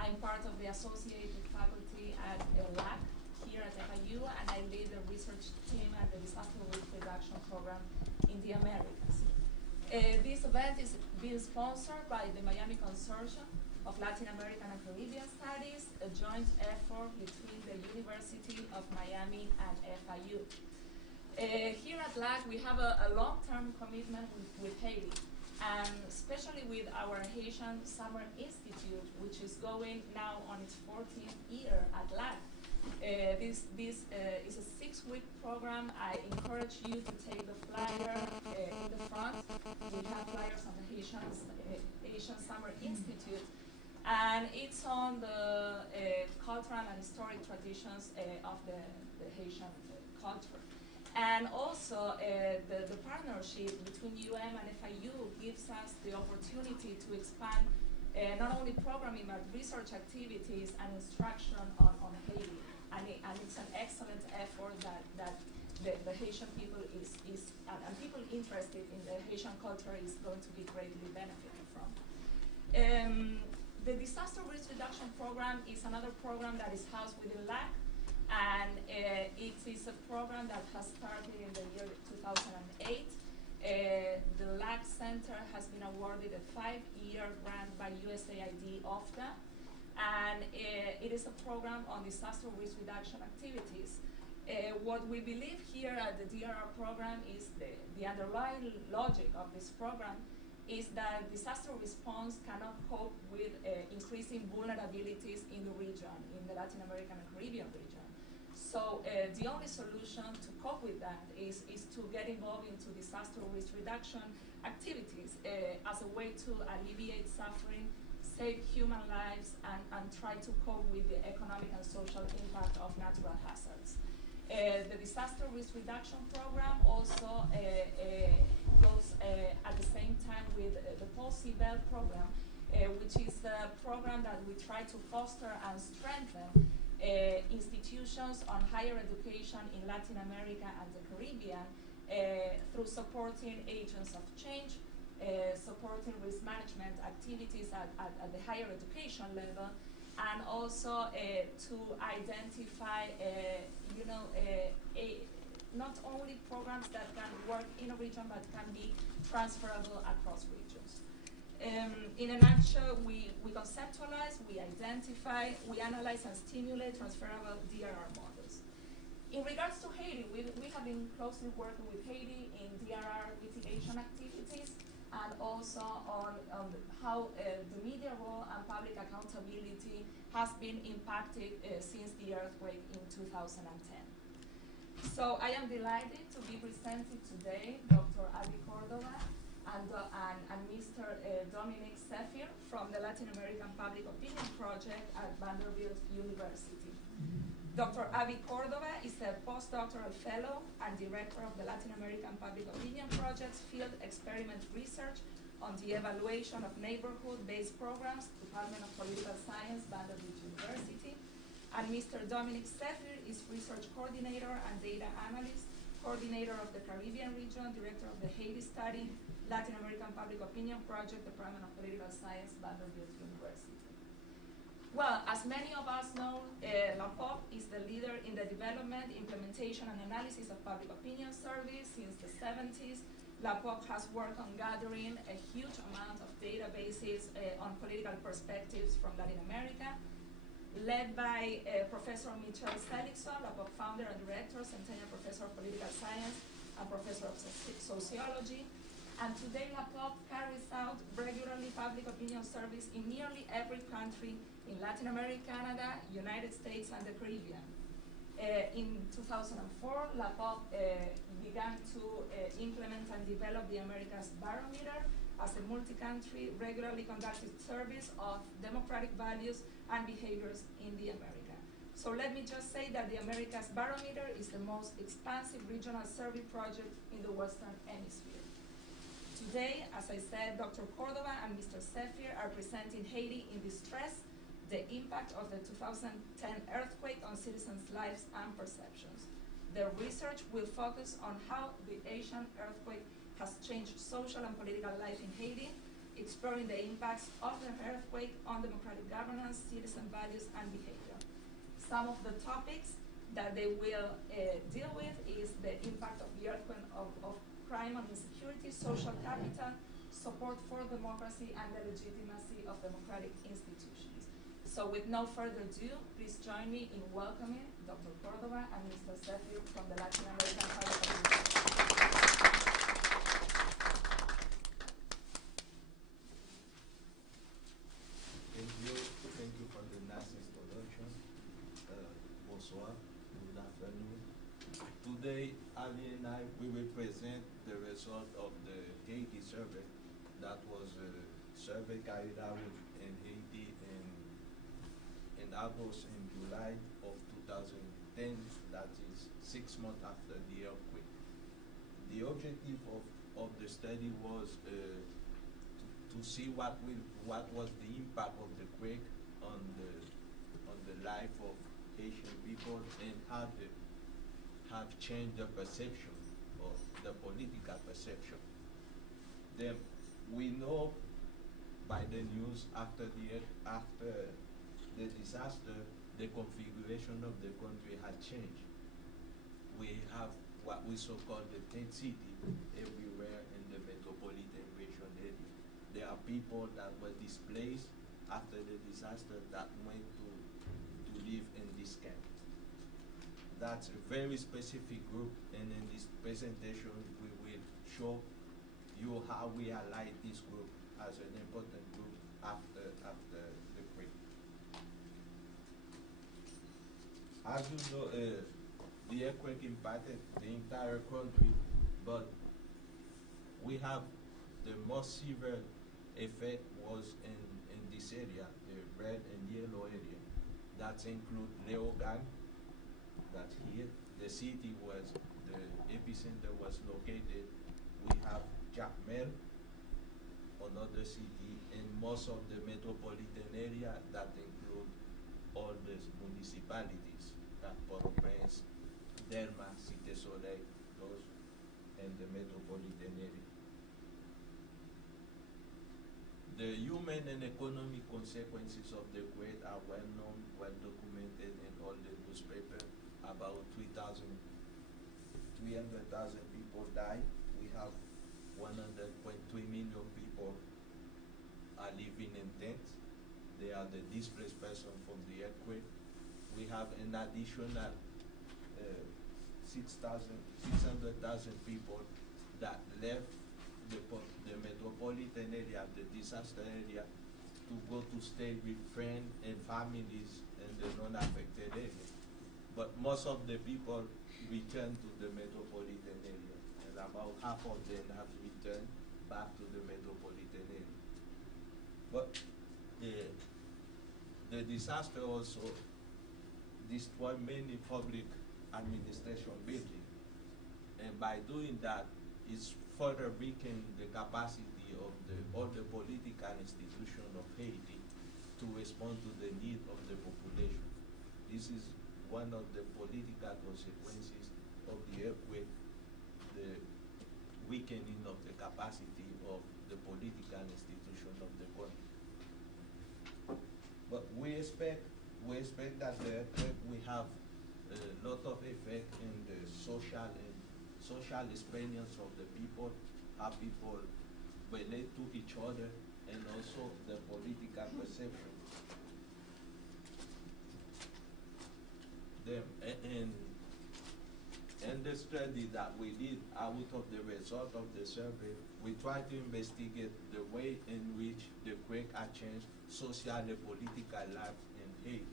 I'm part of the associated faculty at LAC here at FIU, and I lead the research team at the Disaster Risk Reduction Program in the Americas. This event is being sponsored by the Miami Consortium of Latin American and Caribbean Studies, a joint effort between the University of Miami and FIU. Here at LAC, we have a long-term commitment with Haiti, and especially with our Haitian Summer Institute, which is going now on its 14th year at LAC. This is a 6-week program. I encourage you to take the flyer in the front. We have flyers on the Haitian Summer Institute, and it's on the cultural and historic traditions of the Haitian culture. And also, the partnership between UM and FIU gives us the opportunity to expand not only programming but research activities and instruction on Haiti. And it's an excellent effort that the Haitian people and people interested in the Haitian culture is going to be greatly benefiting from. The Disaster Risk Reduction Program is another program that is housed within LAC. And it is a program that has started in the year 2008. The LAC Center has been awarded a 5-year grant by USAID OFTA, and it is a program on disaster risk reduction activities. What we believe here at the DRR program is the underlying logic of this program is that disaster response cannot cope with increasing vulnerabilities in the region, in the Latin American and Caribbean region. So the only solution to cope with that is to get involved into disaster risk reduction activities as a way to alleviate suffering, save human lives, and try to cope with the economic and social impact of natural hazards. The disaster risk reduction program also goes at the same time with the Post-CBEL program, which is a program that we try to foster and strengthen institutions on higher education in Latin America and the Caribbean through supporting agents of change, supporting risk management activities at the higher education level, and also to identify not only programs that can work in a region but can be transferable across regions. In a nutshell, we conceptualize, we identify, we analyze and stimulate transferable DRR models. In regards to Haiti, we have been closely working with Haiti in DRR mitigation activities and also on how the media role and public accountability has been impacted since the earthquake in 2010. So I am delighted to be presenting today Dr. Cordova and Mr. Dominique Zephyr from the Latin American Public Opinion Project at Vanderbilt University. Dr. Cordova is a postdoctoral fellow and director of the Latin American Public Opinion Project's Field Experiment Research on the Evaluation of Neighborhood-Based Programs, Department of Political Science, Vanderbilt University. And Mr. Dominique Zephyr is Research Coordinator and Data Analyst, Coordinator of the Caribbean Region, Director of the Haiti Study, Latin American Public Opinion Project, Department of Political Science, Vanderbilt University. Well, as many of us know, LAPOP is the leader in the development, implementation, and analysis of public opinion surveys since the 70s. LAPOP has worked on gathering a huge amount of databases on political perspectives from Latin America. Led by Professor Michel Seligson, LAPOP founder and director, Centennial Professor of Political Science and Professor of Sociology. And today, LAPOP carries out regularly public opinion surveys in nearly every country in Latin America, Canada, United States, and the Caribbean. In 2004, LAPOP began to implement and develop the Americas Barometer as a multi-country, regularly conducted surveys of democratic values and behaviors in the Americas. So let me just say that the Americas Barometer is the most expansive regional survey project in the Western Hemisphere. Today, as I said, Dr. Cordova and Mr. Zephyr are presenting Haiti in Distress, the impact of the 2010 earthquake on citizens' lives and perceptions. Their research will focus on how the Asian earthquake has changed social and political life in Haiti, exploring the impacts of the earthquake on democratic governance, citizen values, and behavior. Some of the topics that they will deal with is the impact of the earthquake of crime and insecurity, social capital, support for democracy, and the legitimacy of democratic institutions. So with no further ado, please join me in welcoming Dr. Cordova and Mr. Zephyr from the Latin American side of the Thank you for the nice introduction. Bonsoir, good afternoon. Today, Ali and I, we will present the result of the Haiti survey. That was a survey carried out in Haiti in August and July of 2010, that is 6 months after the earthquake. The objective of the study was to see what was the impact of the quake on the life of Haitian people and how they have changed the perception of the political perception. Then we know by the news after the disaster, the configuration of the country had changed. We have what we so-called the tent city everywhere in the metropolitan region area. There are people that were displaced after the disaster that went to live in this camp. That's a very specific group, and in this presentation we will show you how we highlight this group as an important group after the quake. As you know, the earthquake impacted the entire country, but we have the most severe effect was in this area, the red and yellow area. That include Leogan, that's here. The city was, the epicenter was located. We have Jacmel, another city, and most of the metropolitan area that include all the municipalities, that Port-au-Prince, Delma, Cité Soleil, those, and the metropolitan area. The human and economic consequences of the quake are well known, well documented in all the newspapers. About 300,000 people died. We have 100.3 million people are living in tents. They are the displaced person from the earthquake. We have an additional 600,000 people that left the metropolitan area, the disaster area, to go to stay with friends and families in the non-affected area. But most of the people returned to the metropolitan area, and about half of them have returned back to the metropolitan area. But the disaster also destroyed many public administration buildings, and by doing that, it's further weakened the capacity of all the political institutions of Haiti to respond to the need of the population. This is one of the political consequences of the earthquake, the weakening of the capacity of the political institution of the country. But we expect that the earthquake will have a lot of effect in the social experience of the people, how people relate to each other, and also the political perception. In the study that we did, out of the result of the survey, we tried to investigate the way in which the quake had changed social and political life in Haiti.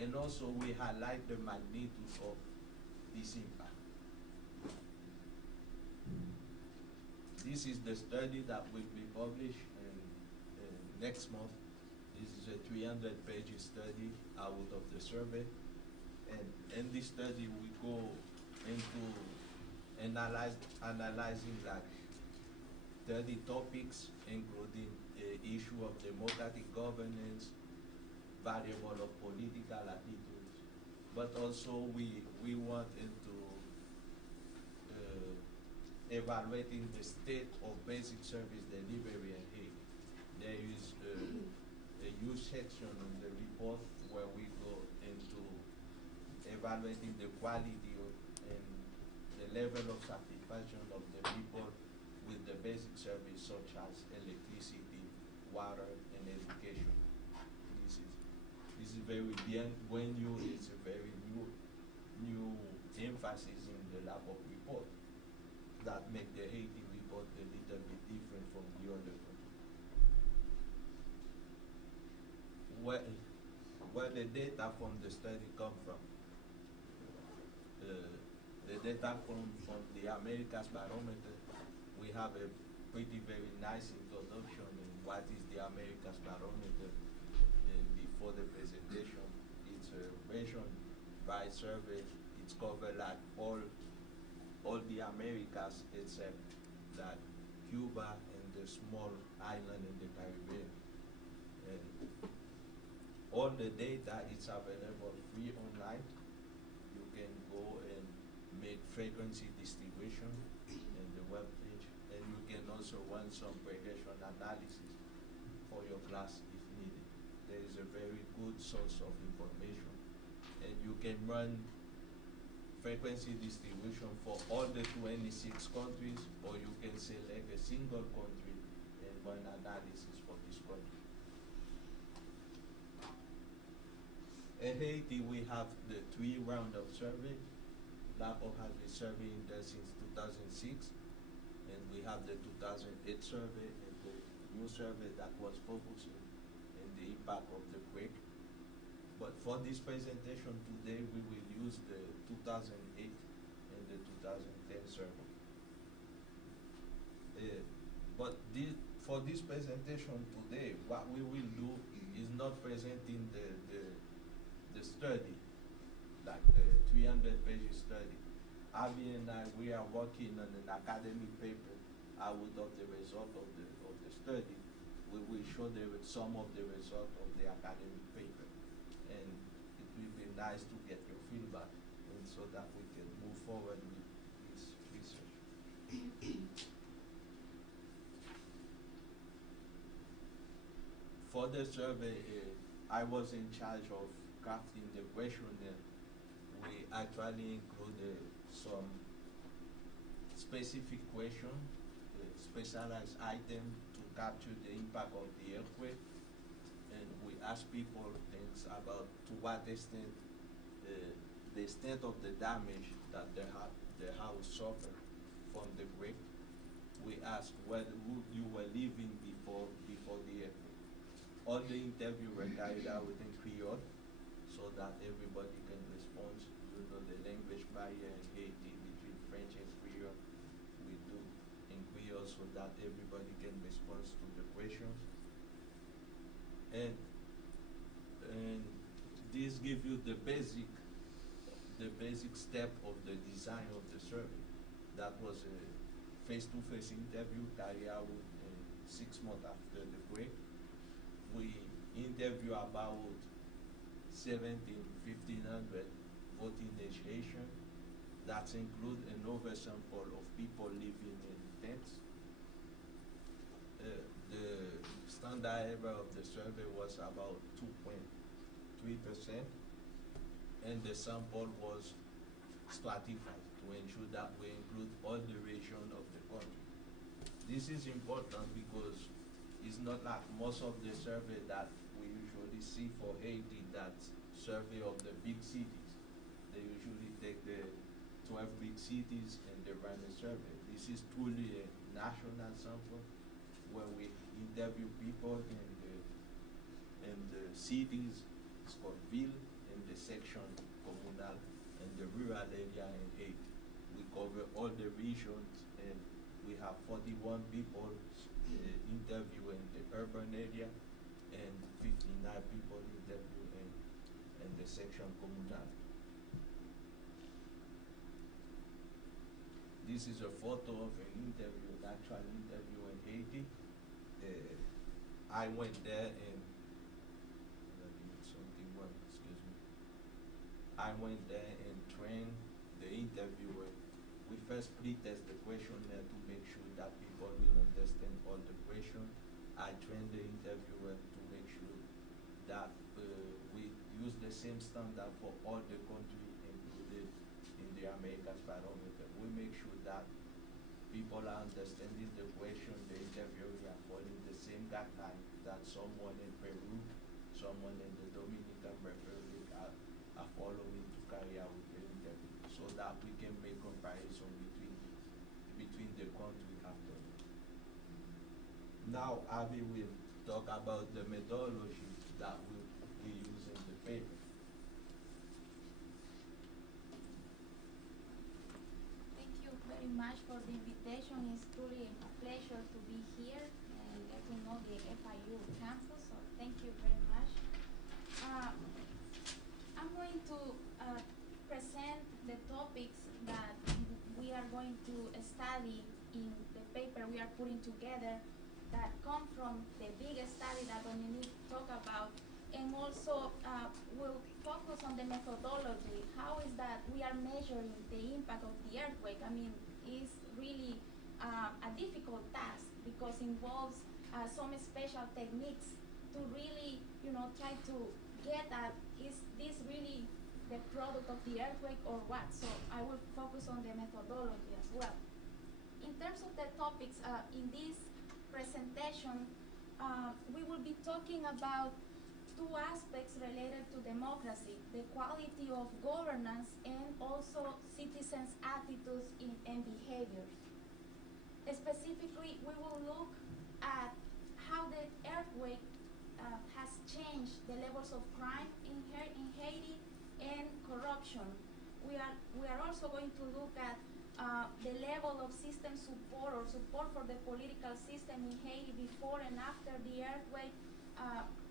And also we highlight the magnitude of this impact. This is the study that will be published next month. This is a 300-page study out of the survey. And in this study, we go into analyzing like 30 topics, including the issue of democratic governance, variable of political attitudes, but also we want into evaluating the state of basic service delivery in Haiti. new section in the report where we go into evaluating the quality of, and the level of satisfaction of the people with the basic service such as electricity, water, and education. This is very bien when you it's a very new emphasis in the lab of report that make the Haiti report a little bit different from the other countries. Where the data from the study come from? The data from the Americas Barometer. We have a pretty very nice introduction in what is the Americas Barometer before the presentation. It's a region by survey. It's covered like all the Americas except that Cuba and the small island in the Caribbean. And all the data is available free online. You can go and make frequency distribution in the web page, and you can also run some regression analysis for your class if needed. There is a very good source of information, and you can run frequency distribution for all the 26 countries, or you can select a single country and run analysis for this country. In Haiti, we have the 3 round of survey. LAPO has been surveying there since 2006, and we have the 2008 survey and the new survey that was focusing on the impact of the quake. But for this presentation today, we will use the 2008 and the 2010 survey. For this presentation today, what we will do is not presenting the study, like the 300-page study. Avi and I, we are working on an academic paper out of the result of the study. We will show some of the result of the academic paper. And it will be nice to get your feedback, and so that we can move forward with this research. For the survey, I was in charge of crafting the questionnaire. We actually included some specific question, specialized item to capture the impact of the earthquake. And we ask people things about to what extent the extent of the damage that the house suffered from the quake. We ask who you were living before the earthquake. All the interview were carried out in Creole, so that everybody can respond. You know the language barrier in Haiti between French and Creole. We do in Creole so that everybody can respond to the questions. And this gives you the basic step of the design of the survey. That was a face-to-face interview carried out 6 months after the quake. We interview about 1,500 voting age Haitian. That includes an oversample of people living in tents. The standard error of the survey was about 2.3%, and the sample was stratified to ensure that we include all the regions of the country. This is important because it's not like most of the survey that we usually see for Haiti, that survey of the big cities. They usually take the 12 big cities and they run a survey. This is truly a national sample where we interview people in the cities, it's called ville, in the section communal, and the rural area in Haiti. We cover all the regions, and we have 41 people interview in the urban area and 59 people interview in the section communal. This is a photo of an interview, an actual interview in Haiti. I went there and something wrong, excuse me. I went there and trained the interviewer. We first pre-test the questionnaire to make sure that people will understand all the questions. I trained the interviewer to make sure same standard for all the countries included in the Americas Barometer. We make sure that people are understanding the question, the interview, are following the same guideline that someone in Peru, someone in the Dominican Republic are following to carry out the interview, so that we can make comparison between the countries after. Now, Abby will talk about the methodology that we use in the paper. Thank you very much for the invitation. It's truly a pleasure to be here and get to know the FIU campus, so thank you very much. I'm going to present the topics that we are going to study in the paper we are putting together that come from the big study that Dominique talked about, and also we'll focus on the methodology. How is that we are measuring the impact of the earthquake? I mean, it's really a difficult task because it involves some special techniques to really, try to get at, is this really the product of the earthquake or what? So I will focus on the methodology as well. In terms of the topics in this presentation, we will be talking about two aspects related to democracy: the quality of governance and also citizens' attitudes and behaviors. Specifically, we will look at how the earthquake has changed the levels of crime in Haiti and corruption. We are also going to look at the level of system support or support for the political system in Haiti before and after the earthquake,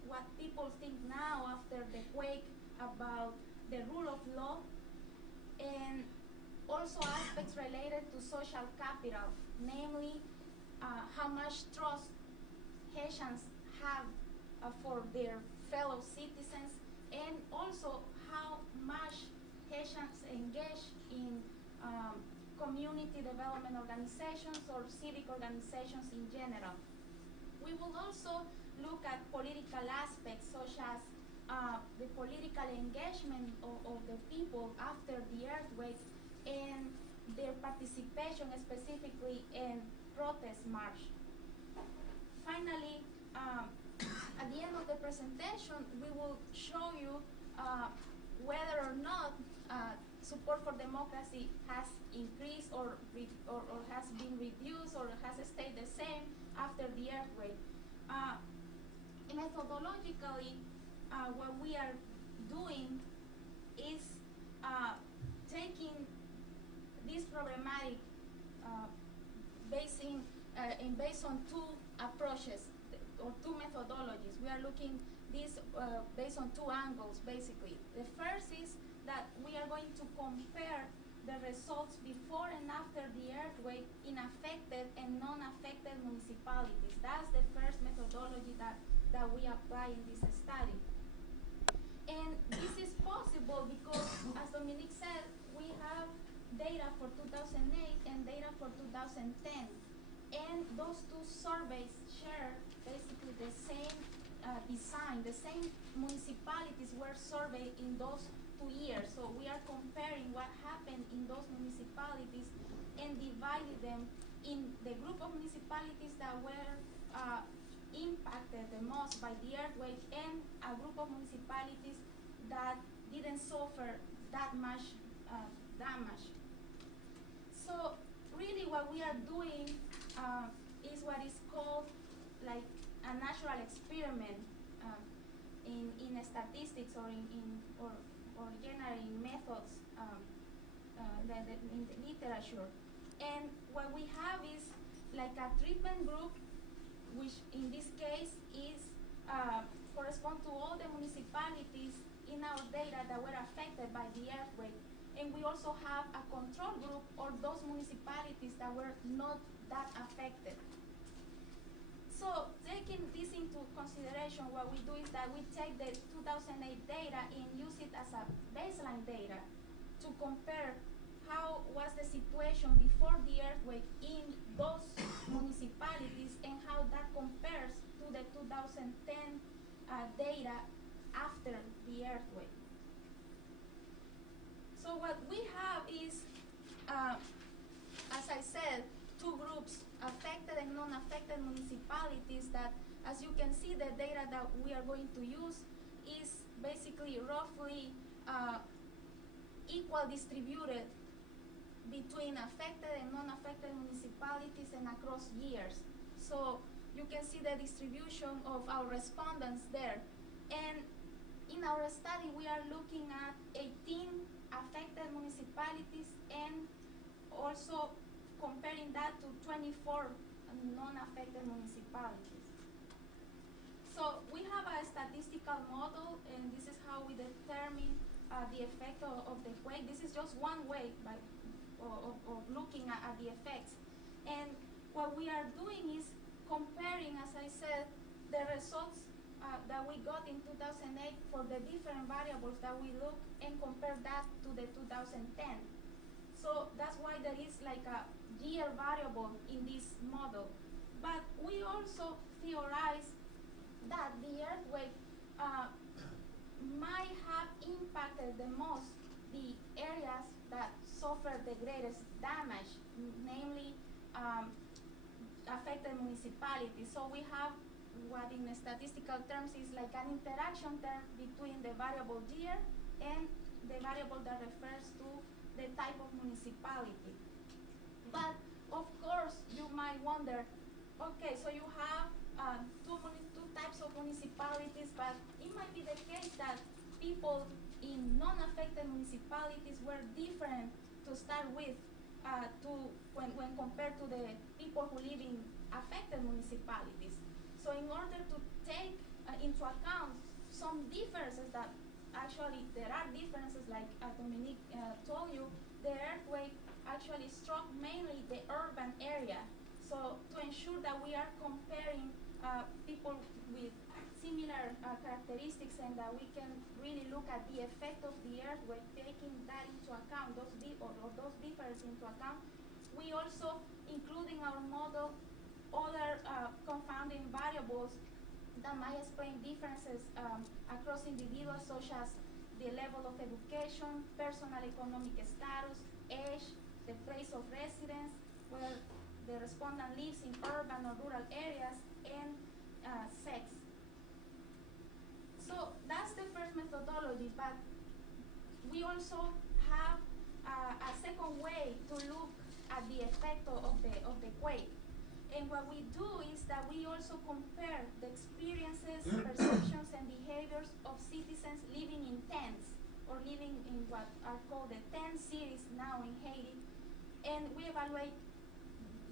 what people think now after the quake about the rule of law, and also aspects related to social capital, namely how much trust Haitians have for their fellow citizens, and also how much Haitians engage in community development organizations or civic organizations in general. We will also look at political aspects such as the political engagement of the people after the earthquake and their participation specifically in protest march. Finally, at the end of the presentation, we will show you whether or not support for democracy has increased or has been reduced or has stayed the same after the earthquake. Methodologically, what we are doing is taking this problematic based on two approaches or two methodologies. We are looking this based on two angles, basically. The first is that we are going to compare the results before and after the earthquake in affected and non-affected municipalities. That's the first methodology that we apply in this study. And this is possible because, as Dominique said, we have data for 2008 and data for 2010. And those two surveys share basically the same design. The same municipalities were surveyed in those 2 years. So we are comparing what happened in those municipalities and divided them in the group of municipalities that were impacted the most by the earthquake and a group of municipalities that didn't suffer that much damage. So really what we are doing is what is called like a natural experiment in statistics or or generally in methods in the literature. And what we have is like a treatment group, which in this case is correspond to all the municipalities in our data that were affected by the earthquake. And we also have a control group, or those municipalities that were not that affected. So taking this into consideration, what we do is that we take the 2008 data and use it as a baseline data to compare how was the situation before the earthquake in those municipalities and how that compares to the 2010 data after the earthquake. So what we have is, as I said, two groups, affected and non-affected municipalities that, as you can see, the data that we are going to use is basically roughly equal distributed between affected and non-affected municipalities and across years. So you can see the distribution of our respondents there. And in our study, we are looking at 18 affected municipalities and also comparing that to 24 non-affected municipalities. So we have a statistical model, and this is how we determine the effect of the quake. This is just one way of looking at the effects. And what we are doing is comparing, as I said, the results that we got in 2008 for the different variables that we look and compare that to the 2010. So that's why there is like a year variable in this model. But we also theorize that the earthquake might have impacted the most the areas that suffered the greatest damage, namely affected municipalities. So we have what in statistical terms is like an interaction term between the variable year and the variable that refers to the type of municipality. But of course, you might wonder, okay, so you have two types of municipalities, but it might be the case that people in non-affected municipalities were different to start with when compared to the people who live in affected municipalities. So in order to take into account some differences that actually there are differences, like Dominique told you, the earthquake actually struck mainly the urban area. So to ensure that we are comparing people with similar characteristics and that we can really look at the effect of the earthquake, taking that into account, those differences into account, we also include in our model other confounding variables that might explain differences across individuals, such as the level of education, personal economic status, age, the place of residence, where the respondent lives in urban or rural areas, and sex. So that's the first methodology, but we also have a second way to look at the effect of the quake. And what we do is that we also compare the experiences, perceptions, and behaviors of citizens living in tents, or living in what are called the tent cities now in Haiti. And we evaluate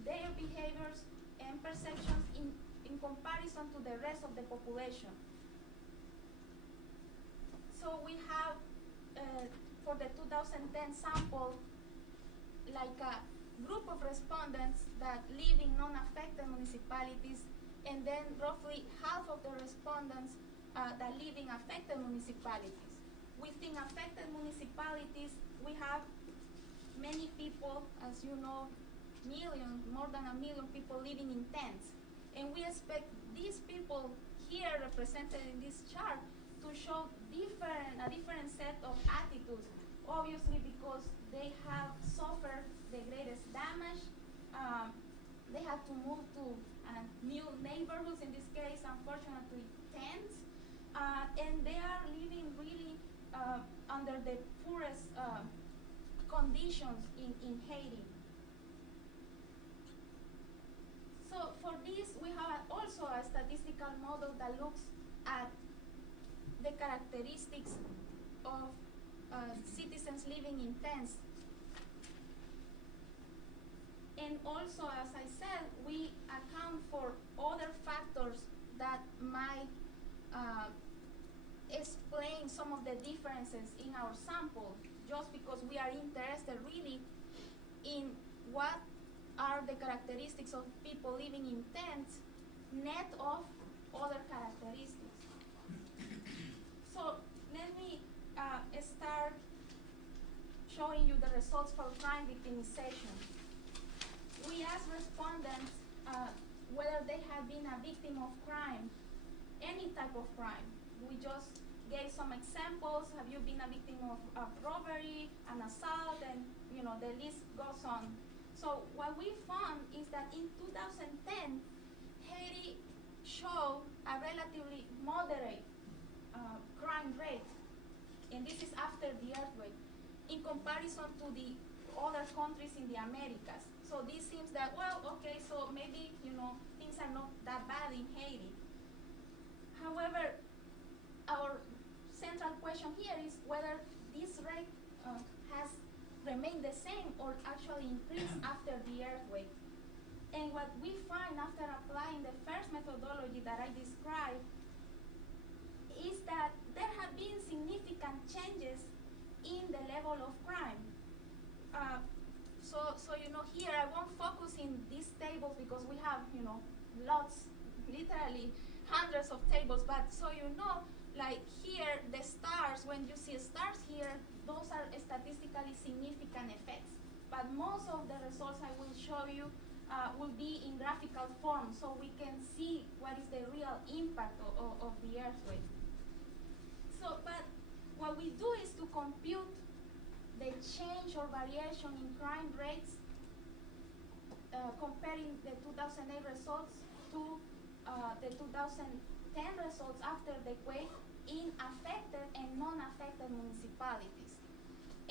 their behaviors and perceptions in comparison to the rest of the population. So we have, for the 2010 sample, like a group of respondents that live in non-affected municipalities, and then roughly half of the respondents that live in affected municipalities. Within affected municipalities, we have many people, as you know, more than a million people living in tents. And we expect these people here represented in this chart to show a different set of attitudes, obviously because they have suffered the greatest damage. They have to move to new neighborhoods, in this case, unfortunately, tents, and they are living really under the poorest conditions in Haiti. So for this, we have also a statistical model that looks at the characteristics of citizens living in tents. And also, as I said, we account for other factors that might explain some of the differences in our sample, just because we are interested really in what are the characteristics of people living in tents net of other characteristics. So let me start showing you the results for crime victimization. We asked respondents whether they had been a victim of crime, any type of crime. We just gave some examples. Have you been a victim of robbery, an assault, and the list goes on. So what we found is that in 2010, Haiti showed a relatively moderate crime rate, and this is after the earthquake, in comparison to the other countries in the Americas. So this seems that, well, okay, so maybe, things are not that bad in Haiti. However, our central question here is whether this rate has remained the same or actually increased after the earthquake. And what we find after applying the first methodology that I described is that there have been significant changes in the level of crime. So here I won't focus in these tables because we have, lots, literally hundreds of tables, but so like here, the stars, when you see stars here, those are statistically significant effects. But most of the results I will show you will be in graphical form, so we can see what is the real impact of the earthquake. So, but what we do is to compute the change or variation in crime rates, comparing the 2008 results to the 2010 results after the quake in affected and non-affected municipalities.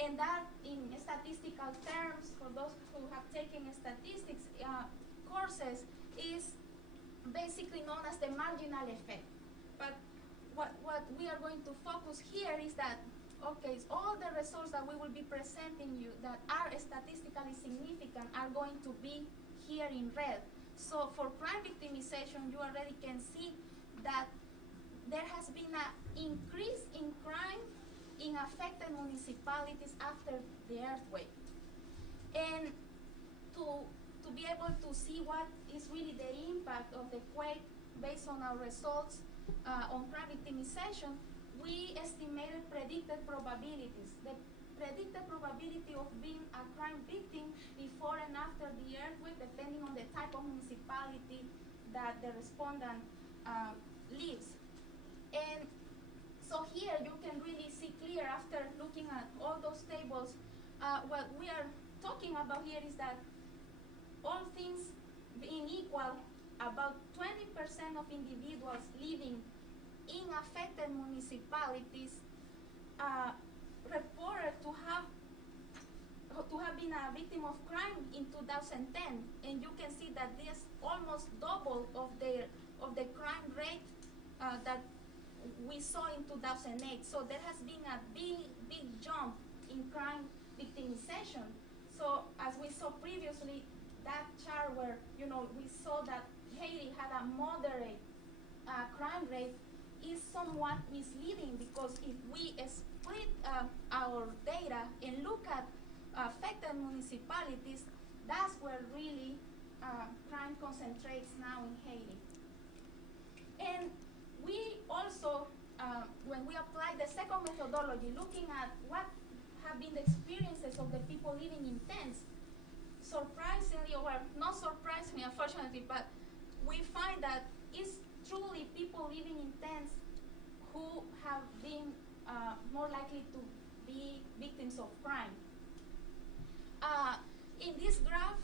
And that, in statistical terms, for those who have taken statistics courses, is basically known as the marginal effect. But what we are going to focus here is that, okay, all the results that we will be presenting you that are statistically significant are going to be here in red. So for crime victimization, you already can see that there has been an increase in crime in affected municipalities after the earthquake. And to be able to see what is really the impact of the quake based on our results on crime victimization, we estimated predicted probabilities. The predicted probability of being a crime victim before and after the earthquake, depending on the type of municipality that the respondent lives. And so here you can really see clear after looking at all those tables, what we are talking about here is that all things being equal, about 20% of individuals living in affected municipalities reported to have been a victim of crime in 2010, and you can see that this almost double of the crime rate that we saw in 2008. So there has been a big jump in crime victimization. So as we saw previously, that chart where we saw that Haiti had a moderate crime rate is somewhat misleading, because if we split our data and look at affected municipalities, that's where really crime concentrates now in Haiti. And we also, when we applied the second methodology, looking at what have been the experiences of the people living in tents, surprisingly, or not surprisingly, unfortunately, but we find that it's truly people living in tents who have been more likely to be victims of crime. In this graph,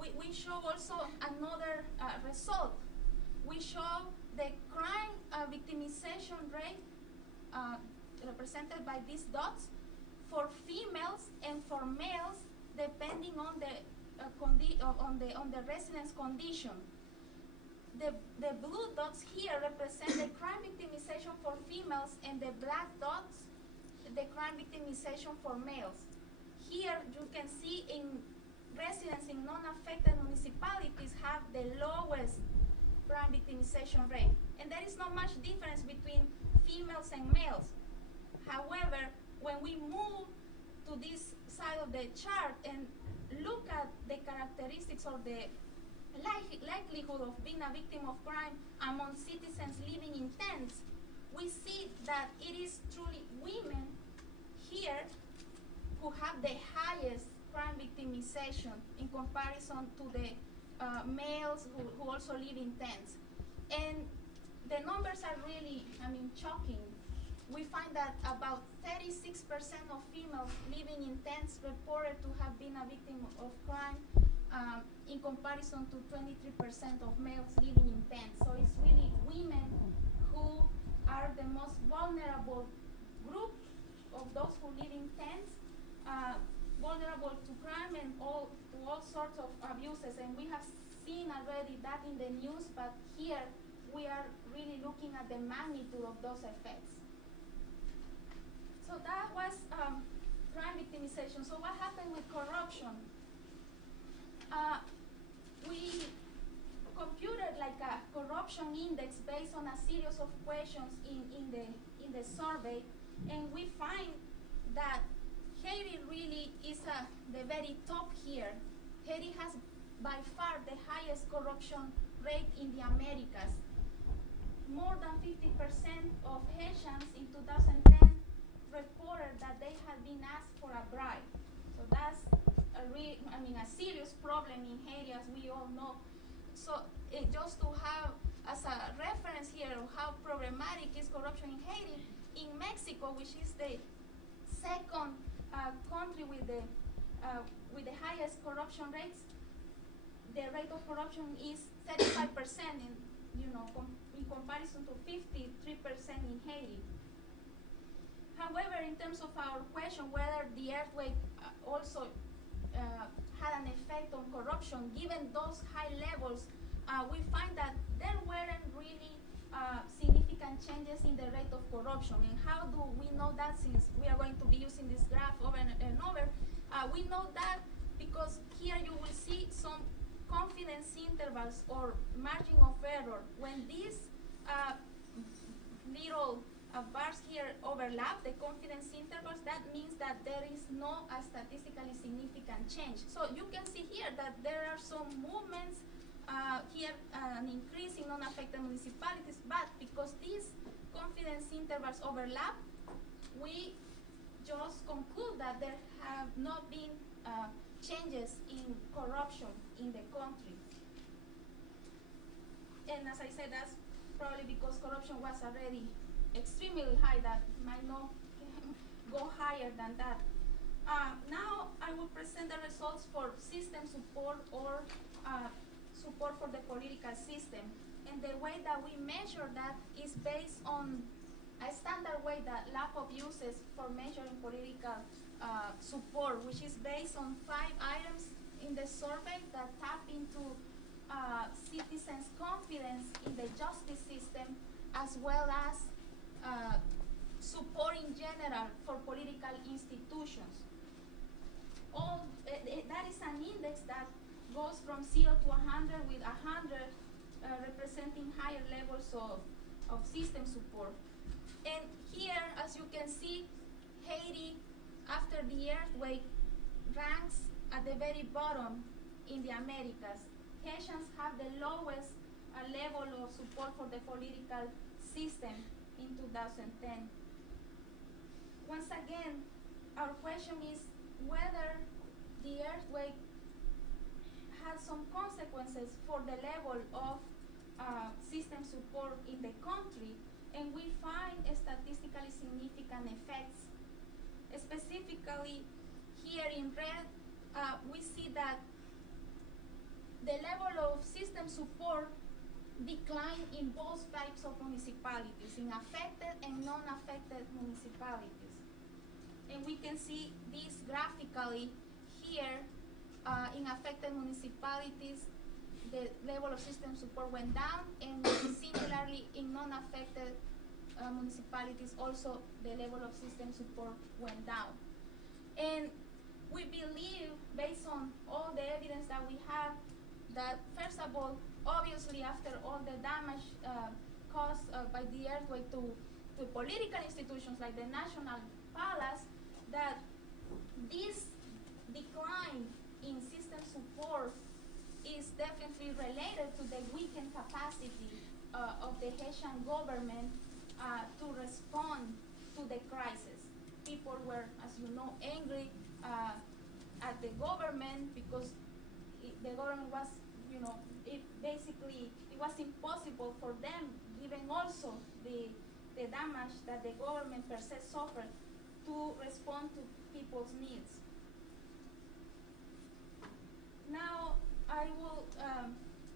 we show also another result. We show the crime victimization rate represented by these dots for females and for males, depending on the on the residence condition. The blue dots here represent the crime victimization for females, and the black dots the crime victimization for males. Here you can see in residents in non-affected municipalities have the lowest crime victimization rate, and there is not much difference between females and males. However, when we move to this side of the chart and look at the characteristics or the likelihood of being a victim of crime among citizens living in tents, we see that it is truly women here who have the highest crime victimization in comparison to the males who also live in tents. And the numbers are really, shocking. we find that about 36% of females living in tents reported to have been a victim of crime, in comparison to 23% of males living in tents. So it's really women who are the most vulnerable group of those who live in tents, vulnerable to crime and to all sorts of abuses. And we have seen already that in the news, but here we are really looking at the magnitude of those effects. So that was crime victimization. So what happened with corruption? We computed like a corruption index based on a series of questions in the survey, and we find that Haiti really is the very top here. Haiti has by far the highest corruption rate in the Americas. More than 50% of Haitians in 2010 reported that they had been asked for a bribe. So that's a serious problem in Haiti, as we all know. So just to have as a reference here of how problematic is corruption in Haiti, in Mexico, which is the second country with the highest corruption rates, the rate of corruption is 35% in comparison to 53% in Haiti. However, in terms of our question whether the earthquake also had an effect on corruption, given those high levels, we find that there weren't really significant changes in the rate of corruption. And how do we know that, since we are going to be using this graph over and over? We know that because here you will see some confidence intervals or margin of error. When these little bars here overlap, the confidence intervals, that means that there is no statistically significant change. So you can see here that there are some movements here, an increase in non-affected municipalities, but because these confidence intervals overlap, we just conclude that there have not been changes in corruption in the country. And as I said, that's probably because corruption was already extremely high, that might not go higher than that. Now I will present the results for system support or support for the political system. And the way that we measure that is based on a standard way that LAPOP uses for measuring political support, which is based on 5 items in the survey that tap into citizens' confidence in the justice system, as well as support in general for political institutions. That is an index that goes from 0 to 100, with 100 representing higher levels of system support. And here, as you can see, Haiti, after the earthquake, ranks at the very bottom in the Americas. Haitians have the lowest level of support for the political system in 2010. Once again, our question is whether the earthquake had some consequences for the level of system support in the country, and we find statistically significant effects. Specifically, here in red, we see that the level of system support decline in both types of municipalities, in affected and non-affected municipalities. And we can see this graphically here. In affected municipalities, the level of system support went down, and similarly in non-affected municipalities also the level of system support went down. And we believe, based on all the evidence that we have, that first of all, obviously after all the damage caused by the earthquake to political institutions like the National Palace, that this decline in system support is definitely related to the weakened capacity of the Haitian government to respond to the crisis. People were, as you know, angry at the government because the government was, it was impossible for them, given also the the damage that the government per se suffered to respond to people's needs. Now I will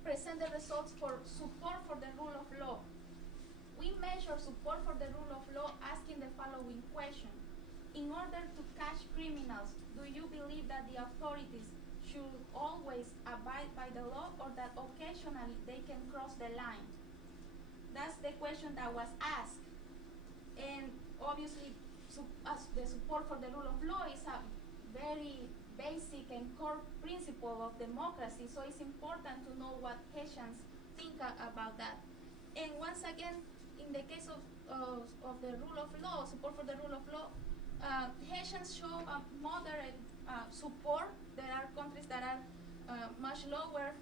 present the results for support for the rule of law. We measure support for the rule of law asking the following question. In order to catch criminals, do you believe that the authorities should always abide by the law, or that occasionally they can cross the line? That's the question that was asked. And obviously, the support for the rule of law is a very basic and core principle of democracy, so it's important to know what Haitians think about that. And once again, in the case of the rule of law, support for the rule of law, Haitians show a moderate support. There are countries that are much lower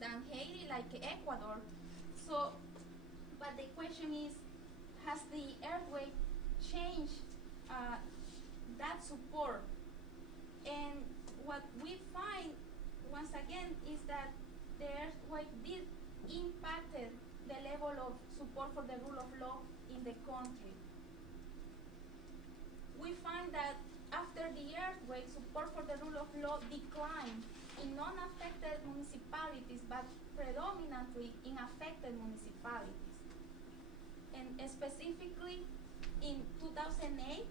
than Haiti, like Ecuador. So, but the question is, has the earthquake changed that support? And what we find, once again, is that the earthquake did impacted the level of support for the rule of law in the country. We find that after the earthquake, support for the rule of law declined in non-affected municipalities, but predominantly in affected municipalities. And specifically, in 2008,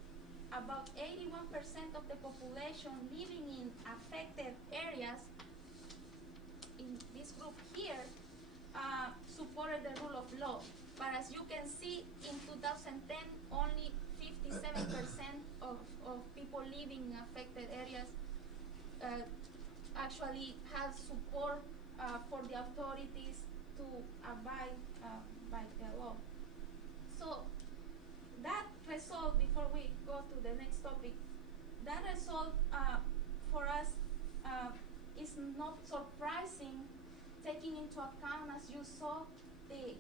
about 81% of the population living in affected areas, in this group here, supported the rule of law. But as you can see, in 2010, only 57% of people living in affected areas actually had support for the authorities to abide by the law. So that result, before we go to the next topic, that result for us is not surprising, taking into account, as you saw, the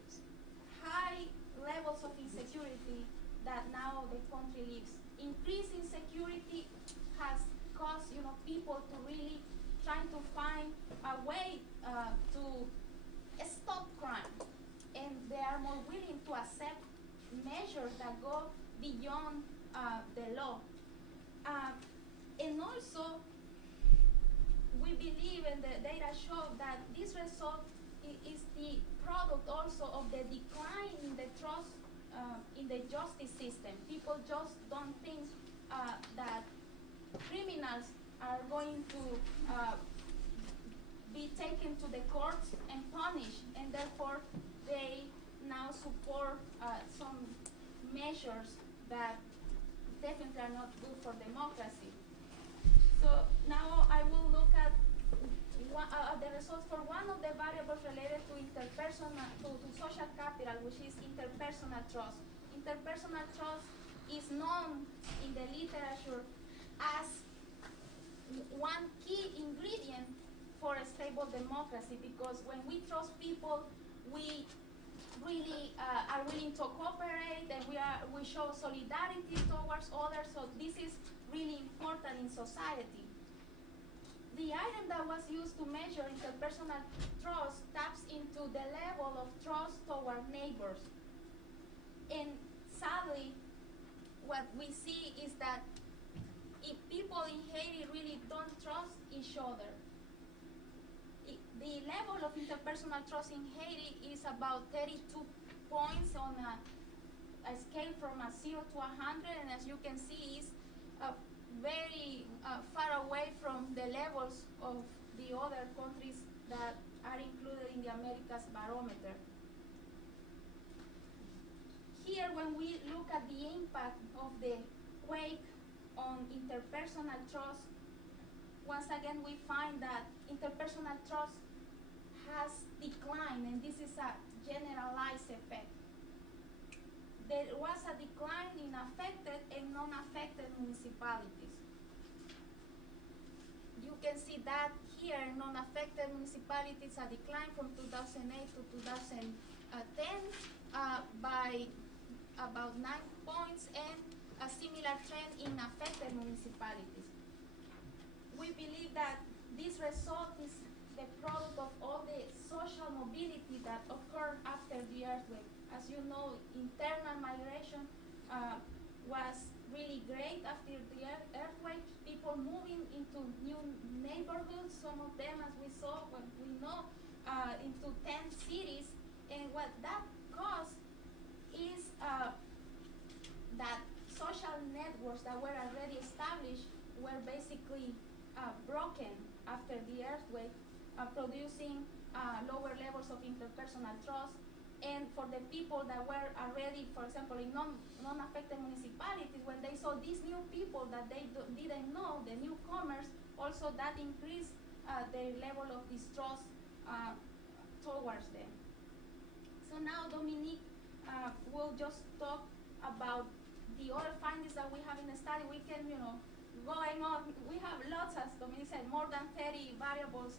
high levels of insecurity that now the country lives. Increased insecurity has caused people to really trying to find a way to stop crime, and they are more willing to accept measures that go beyond the law. And also, we believe, and the data show, that this result is the product also of the decline in the trust in the justice system. People just don't think that criminals are going to be taken to the courts and punished, and therefore they now support some measures that definitely are not good for democracy. So now I will look at the results for one of the variables related to interpersonal, to social capital, which is interpersonal trust. Interpersonal trust is known in the literature as one key ingredient for a stable democracy, because when we trust people, we really are willing to cooperate, and we show solidarity towards others. So this is really important in society. The item that was used to measure interpersonal trust taps into the level of trust toward neighbors. And sadly, what we see is that if people in Haiti really don't trust each other, the level of interpersonal trust in Haiti is about 32 points on a scale from 0 to 100, and as you can see, is very far away from the levels of the other countries that are included in the Americas barometer. Here, when we look at the impact of the quake on interpersonal trust, once again we find that interpersonal trust has declined, and this is a generalized effect. There was a decline in affected and non-affected municipalities. You can see that here in non-affected municipalities, a decline from 2008 to 2010 by about 9 points, and a similar trend in affected municipalities. We believe that this result is the product of all the social mobility that occurred after the earthquake. as you know, internal migration was really great after the earthquake. People moving into new neighborhoods, some of them, as we saw, what we know, into 10 cities. And what that caused is that social networks that were already established were basically broken after the earthquake, producing lower levels of interpersonal trust. And for the people that were already, for example, in non-affected municipalities, when they saw these new people that they didn't know, the newcomers, also that increased their level of distrust towards them. So now Dominique will just talk about the other findings that we have in the study. We can, going on, we have lots, as Dominique said, more than 30 variables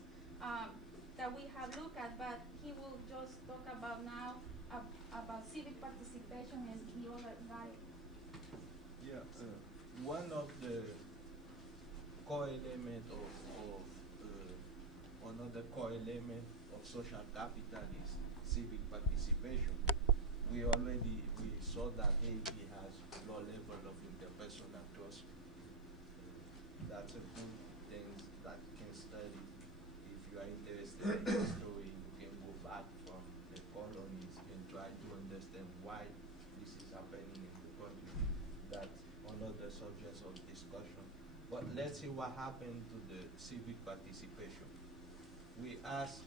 that we have looked at, but he will just talk about now about civic participation and the other variables. Yeah, one of the core element of another core element of social capital is civic participation. We saw that Haiti has low level of interpersonal trust. That's a good thing that you can study. If you are interested in history, you can go back from the colonies and try to understand why this is happening in the country. That's one of the subjects of discussion. But let's see what happened to the civic participation. We asked,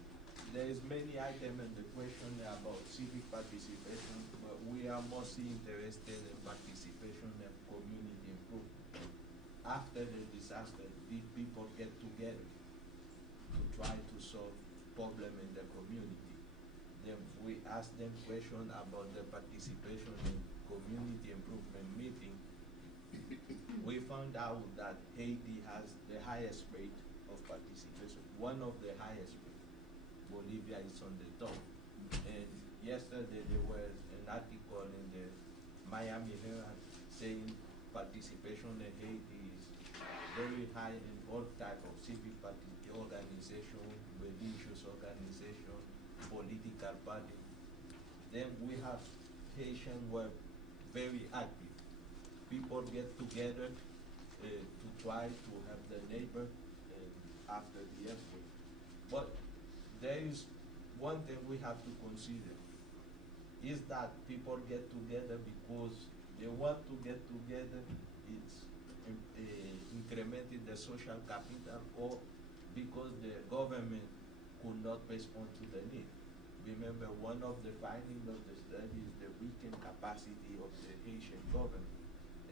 there is many items in the question about civic participation, but we are mostly interested in participation and community improvement. After the disaster, did people get together to try to solve problems in the community? Then we asked them questions about the participation in community improvement meeting. We found out that Haiti has the highest rate of participation, one of the highest rates. Bolivia is on the top. And yesterday there was an article in the Miami Herald saying participation in Haiti is very high in all types of civic organization, religious organization, political party. Then we have Haitians were very active. People get together to try to help their neighbor after the earthquake. But there is one thing we have to consider, is that people get together because they want to get together, it's incrementing the social capital, or because the government could not respond to the need. Remember, one of the findings of the study is the weakened capacity of the Haitian government.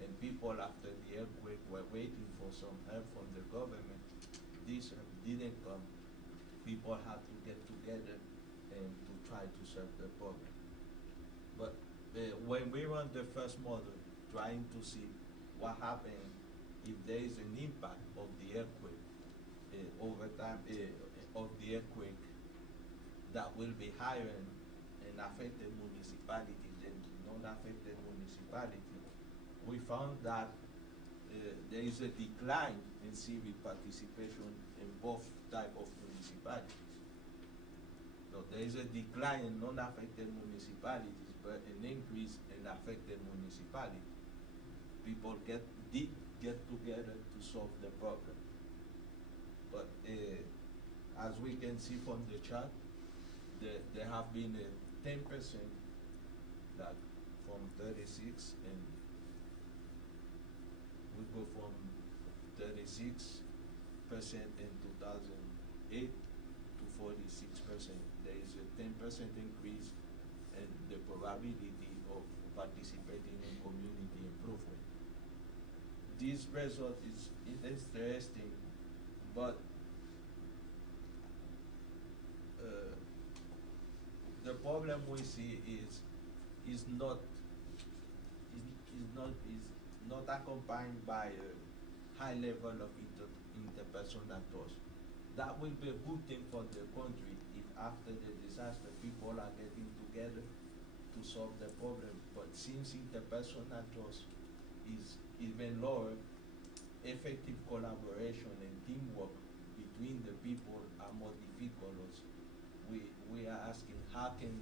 And people after the earthquake were waiting for some help from the government. This didn't come. People had to get together and to try to solve the problem. But when we run the first model, trying to see what happens if there is an impact of the earthquake over time of the earthquake that will be higher in affected municipalities than non-affected municipalities, we found that there is a decline in civic participation in both types of municipalities. So there is a decline in non-affected municipalities, but an increase in affected municipalities. People did get together to solve the problem. But as we can see from the chart, there have been a 10%, like from 36, and we go from 36% in 2008 to 46%. There is a 10% increase in the probability of participating in community improvement. This result is interesting, but the problem we see is not accompanied by a high level of interpersonal trust. That will be a good thing for the country if after the disaster people are getting together to solve the problem. But since interpersonal trust is even lower, effective collaboration and teamwork between the people are more difficult also. We are asking how can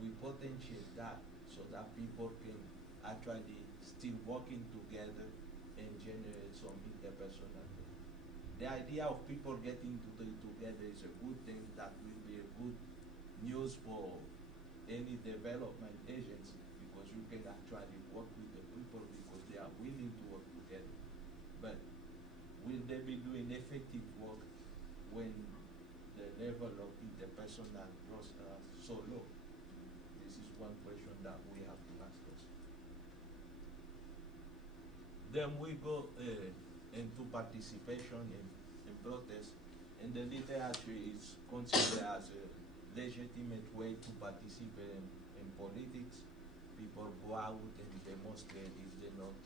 we potentiate that so that people can actually still working together and generate some interpersonal thing. The idea of people getting together is a good thing that will be a good news for any development agency, because you can actually work with the people because they are willing to work together. But will they be doing effective work when the level of interpersonal growth are so low? This is one question that we have to ask us. Then we go into participation in protest, and the literature is considered as a legitimate way to participate in politics. People go out and demonstrate if they're not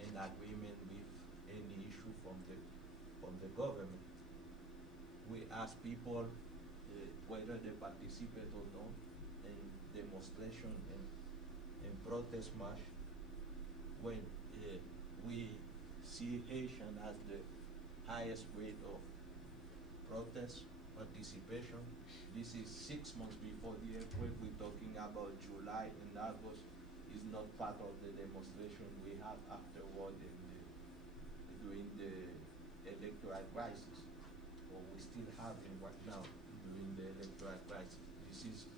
in agreement with any issue from the government. We ask people whether they participate or not in demonstration and protest march. When we see Haitian as the highest rate of protest participation. This is 6 months before the earthquake. We're talking about July and August is not part of the demonstration we have afterward during the electoral crisis, or we still having right now during the electoral crisis. This is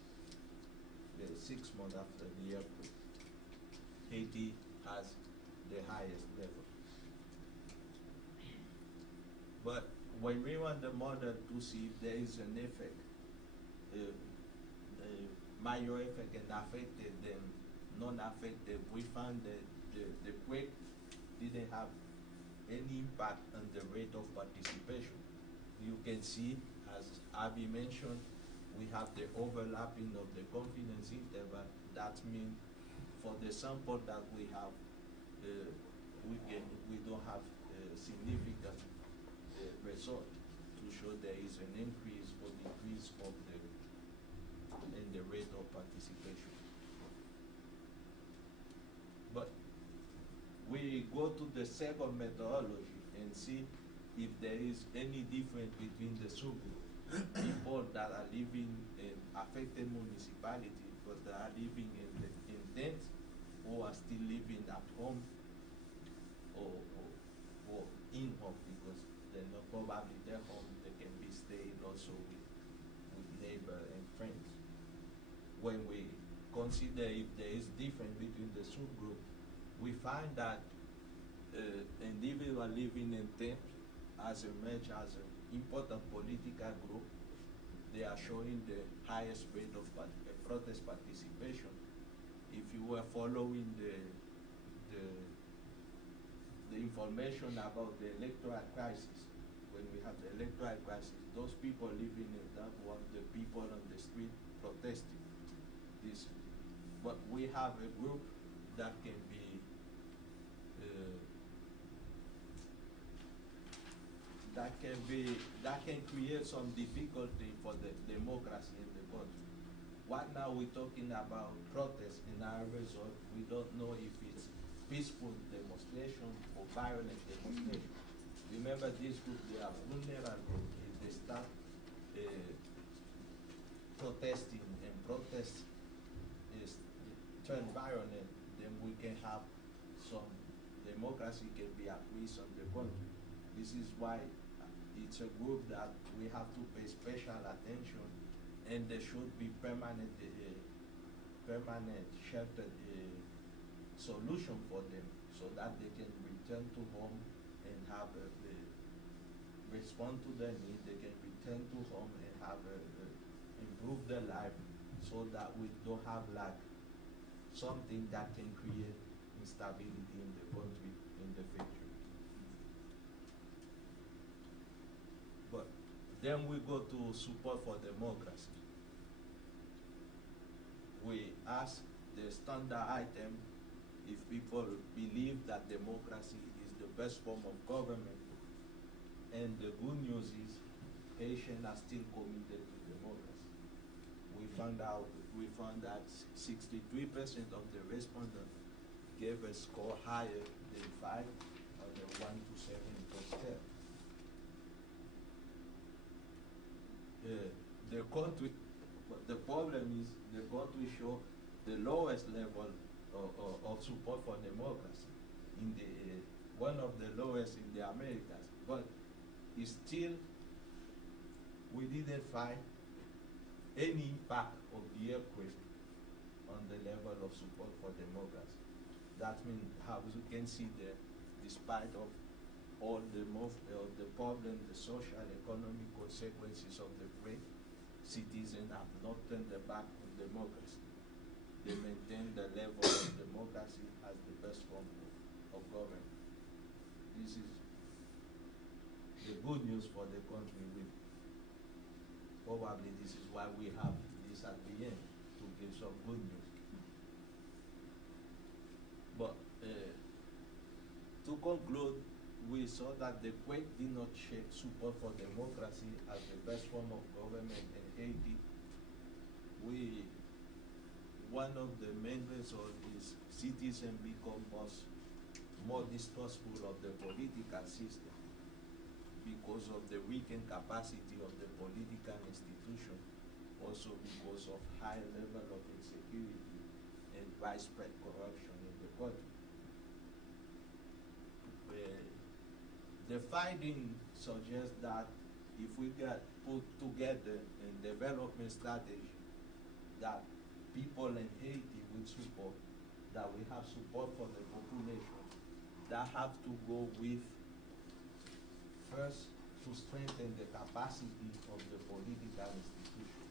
the 6 months after the earthquake. Haiti has the highest level. But when we want the model to see if there is an effect, major effect and affected them, non-affected, we found that the quake didn't have any impact on the rate of participation. You can see, as Abby mentioned, we have the overlapping of the confidence interval. That means for the sample that we have, we don't have significant result to show there is an increase or decrease of the rate of participation. But we go to the second methodology and see if there is any difference between the subgroups. People that are living in affected municipalities, but that are living in tents, or are still living at home or in home, because they're not probably their home, they can be staying also with neighbor and friends. When we consider if there is difference between the subgroup, we find that individual living in tent has emerged as an important political group. They are showing the highest rate of protest participation. If you were following the information about the electoral crisis, when we have the electoral crisis, those people living in that one, the people on the street protesting. But we have a group that can be that can create some difficulty for the democracy in the country. Right now we're talking about protests, and our result, we don't know if it's peaceful demonstration or violent demonstration. Remember, this group, they are vulnerable. If they start protesting and protest is turn violent, then we can have some democracy can be at risk on the country. This is why it's a group that we have to pay special attention, and there should be permanent shelter solution for them, so that they can return to home and have respond to their needs. They can return to home and have improve their life, so that we don't have like something that can create instability in the country in the future. But then we go to support for democracy. We ask the standard item if people believe that democracy is the best form of government. And the good news is Haitians are still committed to democracy. We found that 63% of the respondents gave a score higher than 5 on the 1 to 7 scale. The country But the problem is the country show the lowest level of support for democracy in the one of the lowest in the Americas. But it's still we didn't find any impact of the earthquake on the level of support for democracy. That means, how you can see there, despite of all the problem, the social, economic consequences of the quake, citizens have not turned their back on democracy. They maintain the level of democracy as the best form of government. This is the good news for the country. Probably this is why we have this at the end, to give some good news. But to conclude, we saw that the quake did not shake support for democracy as the best form of government in Haiti. One of the main results is citizens become more distrustful of the political system because of the weakened capacity of the political institution, also because of high level of insecurity and widespread corruption in the country. The finding suggests that if we get put together a development strategy that people in Haiti will support, that we have support for the population, that have to go with first to strengthen the capacity of the political institution,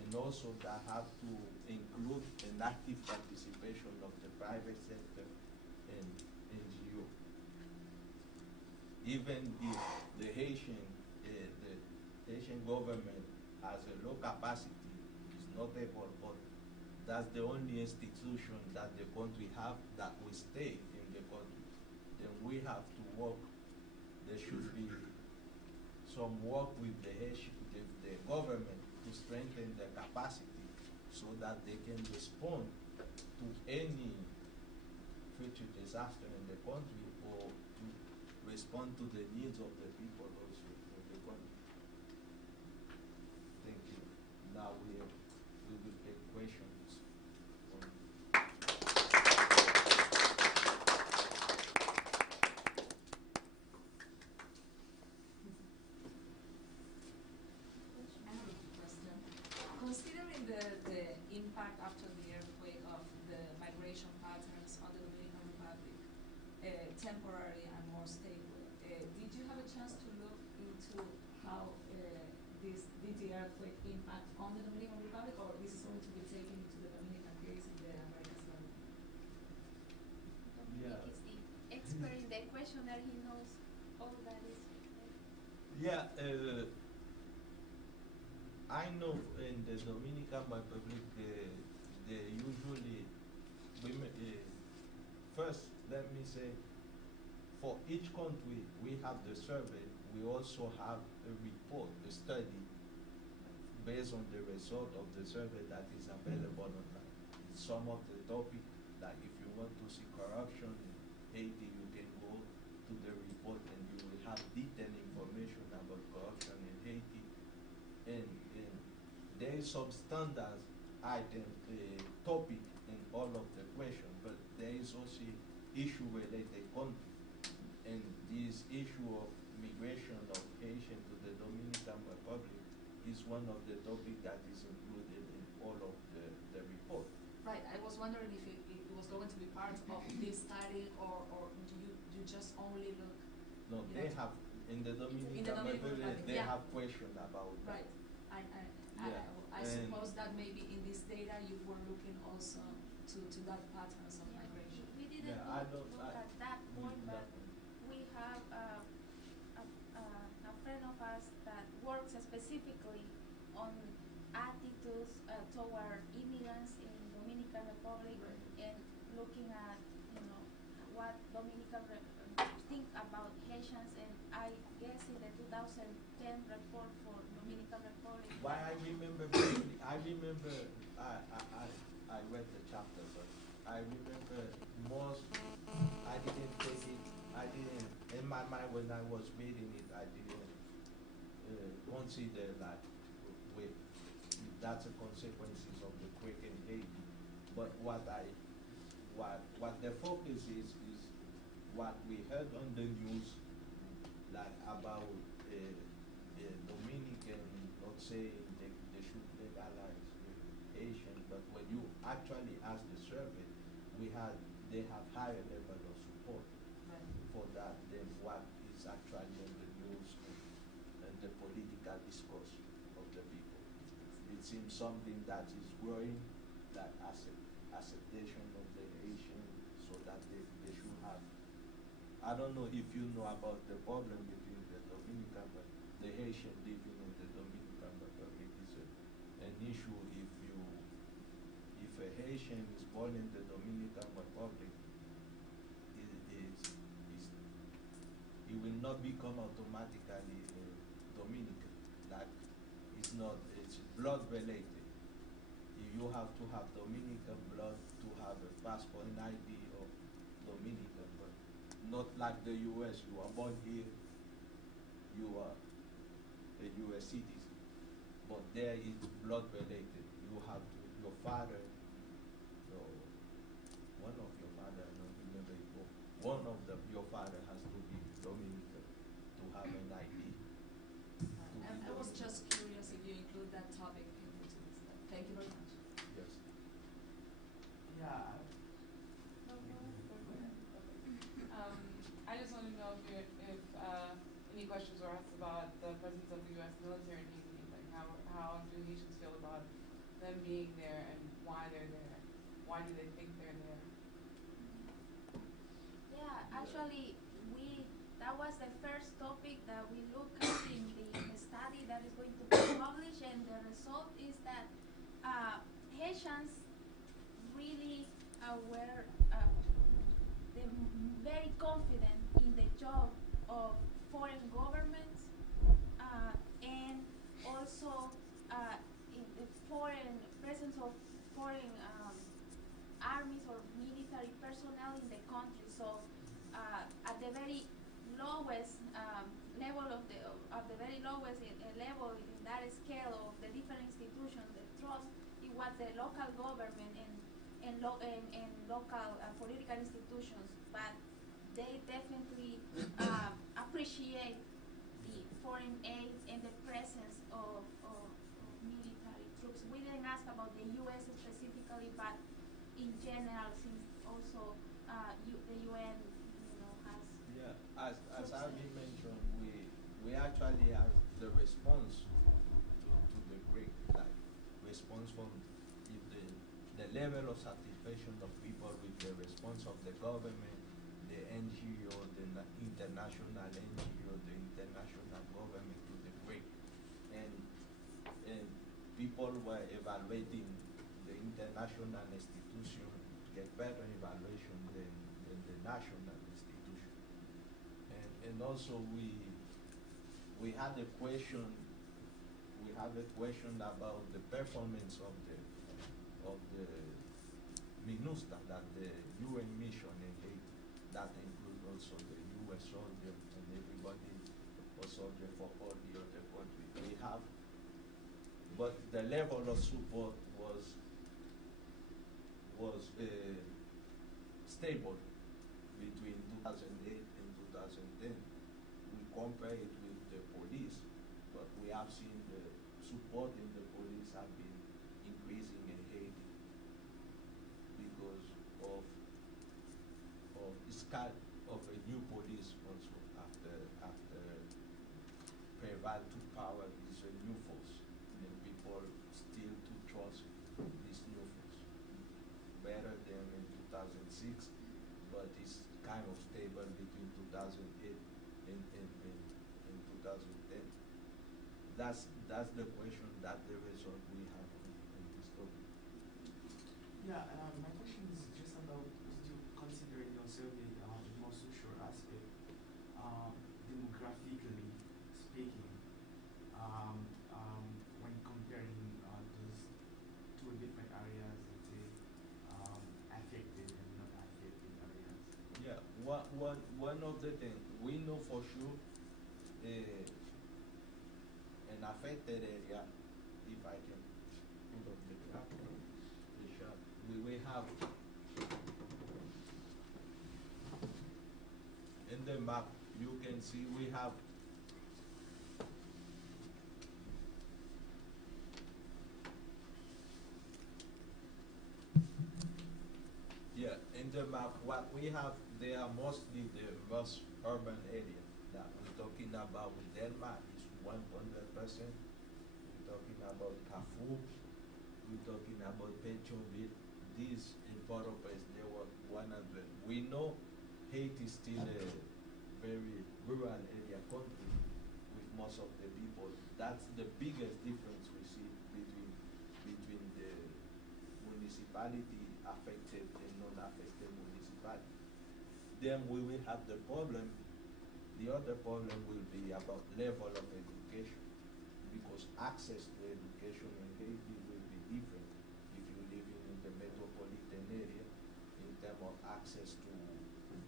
and also that have to include an active participation of the private sector and NGO. Even if the Haitian government has a low capacity, is not able, but that's the only institution that the country have that will stay in the country. Then we have to work. There should be some work with the government to strengthen their capacity so that they can respond to any future disaster in the country, or to respond to the needs of the people also of the country. Thank you. Now we will take questions. Considering the impact after the earthquake of the migration patterns on the Dominican Republic, temporary and more stable, did you have a chance to look into how did the earthquake impact on the Dominican Republic, or this is going to be taken into the Dominican case in the Americas level? Dominique is the expert in the questionnaire. He knows all that is. Yeah. I know in the Dominican Republic, they usually, first let me say, for each country we have the survey, we also have a report, a study, based on the result of the survey that is available online. Some of the topics, like if you want to see corruption in Haiti, you can go to the report and you will have detailed information about corruption in Haiti. And there is some standard item topic in all of the questions, but there is also issue related country. And this issue of migration of Haitian to the Dominican Republic is one of the topics that is included in all of the report. Right, I was wondering if it was going to be part of this study, or do you just only look? No, they have, in the Dominican Republic, they have questions about that. Right. I And suppose that maybe in this data you were looking also to that patterns of migration. We didn't look at that point, but we have a friend of us that works specifically on attitudes toward immigrants in Dominican Republic, and looking at what Dominican think about Haitians, and I guess in the 2010 report for Dominican Republic. Why I remember, I read the chapter, but I remember most, I didn't take it, in my mind when I was reading it, I didn't consider that way. that's the consequences of the quake in Haiti. But what the focus is what we heard on the news, like about Dominican not saying they should legalize Haitian, but when you actually ask the survey, they have higher level of support for that than what is actually on the news and the political discourse of the people. It seems something that is growing, that acceptation of the Haitian, so that they should have. I don't know if you know about the problem between the Dominican, but the Haitian living in the Dominican Republic is an issue. If a Haitian is born in the Dominican Republic, he will not become automatically Dominican. Like it's blood related. You have to have Dominican blood to have a passport and ID of Dominican, but not like the U.S. You are born here, you are a U.S. citizen. But there it's blood related. You have to, your father, one of your father, I don't remember it, but one of your father has to be Dominican to have an ID. I was just curious if you include that topic into this. Thank you very much. Yes. Yeah. No, go ahead. Okay. I just want to know if any questions were asked about the presence of the U.S. military in Haiti. Like how do Haitians feel about them being there and why they're there? Why do they think they're there? Yeah, actually, that was the first topic that we looked at in the study that is going to be published, and the result is that Haitians really were very confident in the job of foreign governments and also in the foreign presence of foreign armies or military personnel in the country. So at the very lowest level of the very lowest level in that scale of the different institutions, the trust, it was the local government and local political institutions, but they definitely appreciate the foreign aid and the presence of military troops. We didn't ask about the U.S. specifically, but in general, since also the UN, has. Yeah, as Abby mentioned, we actually have the response to the break, like response from if the level of satisfaction of people with the response of the government, the NGO, the international NGO, the international government to the break, and people were evaluating the international institution get better evaluation than the national institution. And also we had a question about the performance of the MINUSTA, that the UN mission in Haiti, that includes also the US soldier and everybody was soldier for all the other countries. We have, but the level of support was stable between 2008 and 2010. We compare it with the police, but we have seen the support in the police have been increasing in Haiti because of a new police also after Preval took power. Is a new force, and people still to trust this new force better than in 2006, but it's kind of stable between 2008 and 2010. That's the question, that the result we have on this topic. Yeah, my question is just about, still considering your survey the more social aspect, demographically speaking, when comparing those two different areas, let's say affected and not affected areas. Yeah, one of the things we know for sure, an affected area, if I can have in the map, you can see we have in the map, what we have, they are mostly the most urban area that we're talking about. With Denmark is 100%. We're talking about Carrefour. We're talking about Petroville. These in Port-au-Prince, they were 100. We know Haiti is still a very rural area country with most of the people. That's the biggest difference we see between the municipality affected and non-affected municipality. Then we will have the problem. The other problem will be about level of education, because access to education in Haiti will be different if you're living in the metropolitan area in terms of access to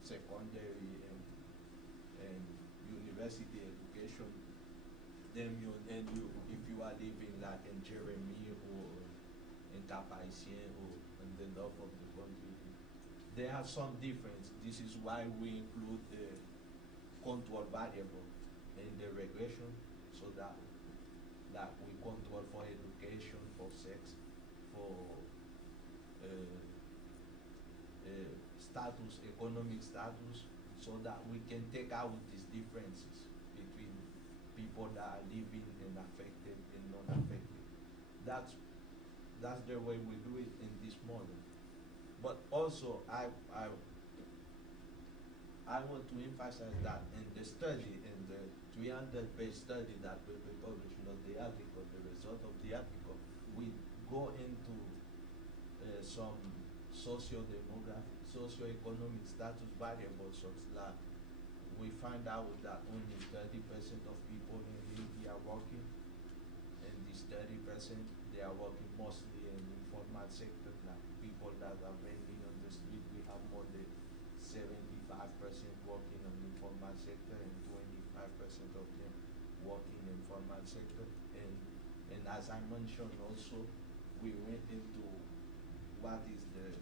secondary and university education. Then if you are living like in Jeremy or in Cap-Haïtien or in the north of the country, there are some difference. This is why we include the control variable in the regression, so that we control for education, for sex, for status, economic status, so that we can take out these differences between people that are living and affected and non-affected. That's the way we do it in this model. But also, I want to emphasize that in the study, in the 300-page study that will be published, not the article, the result of the article, we go into some socio-economic status variables, such that we find out that only 30% of people in Haiti are working, and this 30%, they are working mostly in informal sector, like people that are vending on the street. We have more than 75% working in informal sector and 25% of them working in formal sector. And as I mentioned also, we went into what is the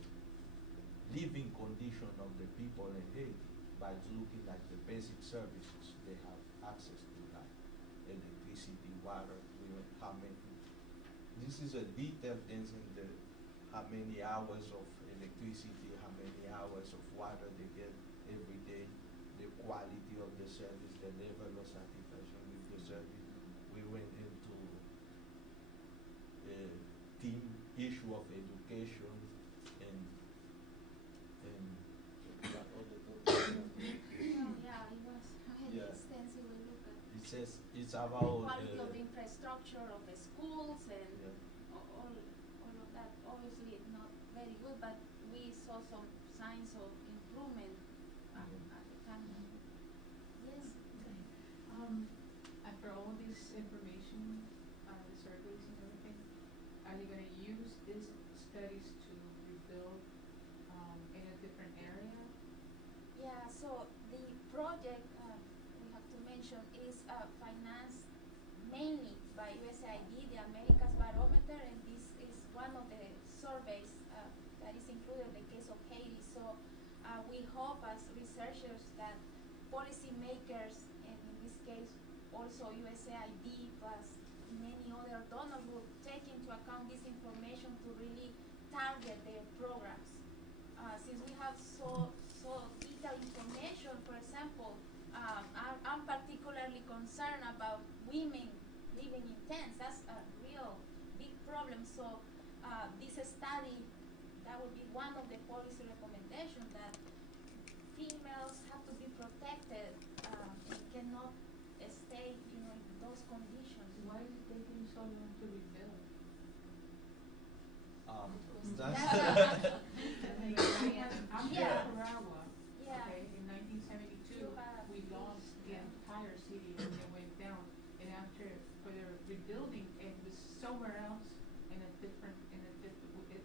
living condition of the people in Haiti by looking at the basic services they have access to, like electricity, water. We went how many. This is a detailed thing in the how many hours of electricity, how many hours of water they get every day, the quality of the service, the level of satisfaction with the service. We went into a team issue of education and what other topics? Yeah, it was really Yeah. extensively looked at. It says it's The about quality of the infrastructure of the schools and yeah. all of that. Obviously not very good, but we saw some signs of improvement at the time. Yes. After all this information, the surveys and everything, are you going to use these studies to rebuild in a different area? Yeah, so the project we have to mention is financed mainly by USAID, the Americas Barometer, and this is one of the surveys that is included in the case of Haiti. So we hope as researchers that policymakers, and in this case also USAID plus many other donor groups, take into account this information to really target their programs. Since we have so detailed information, for example, I'm particularly concerned about women living in tents. That's a real big problem. So this study, that would be one of the policy recommendations, that females have to be protected and cannot stay, in those conditions. Why is it taking so long to rebuild? I'm Yeah. from Nicaragua. Yeah. Okay, in 1972, we lost the entire city and it went down. And after, for the rebuilding, it was somewhere else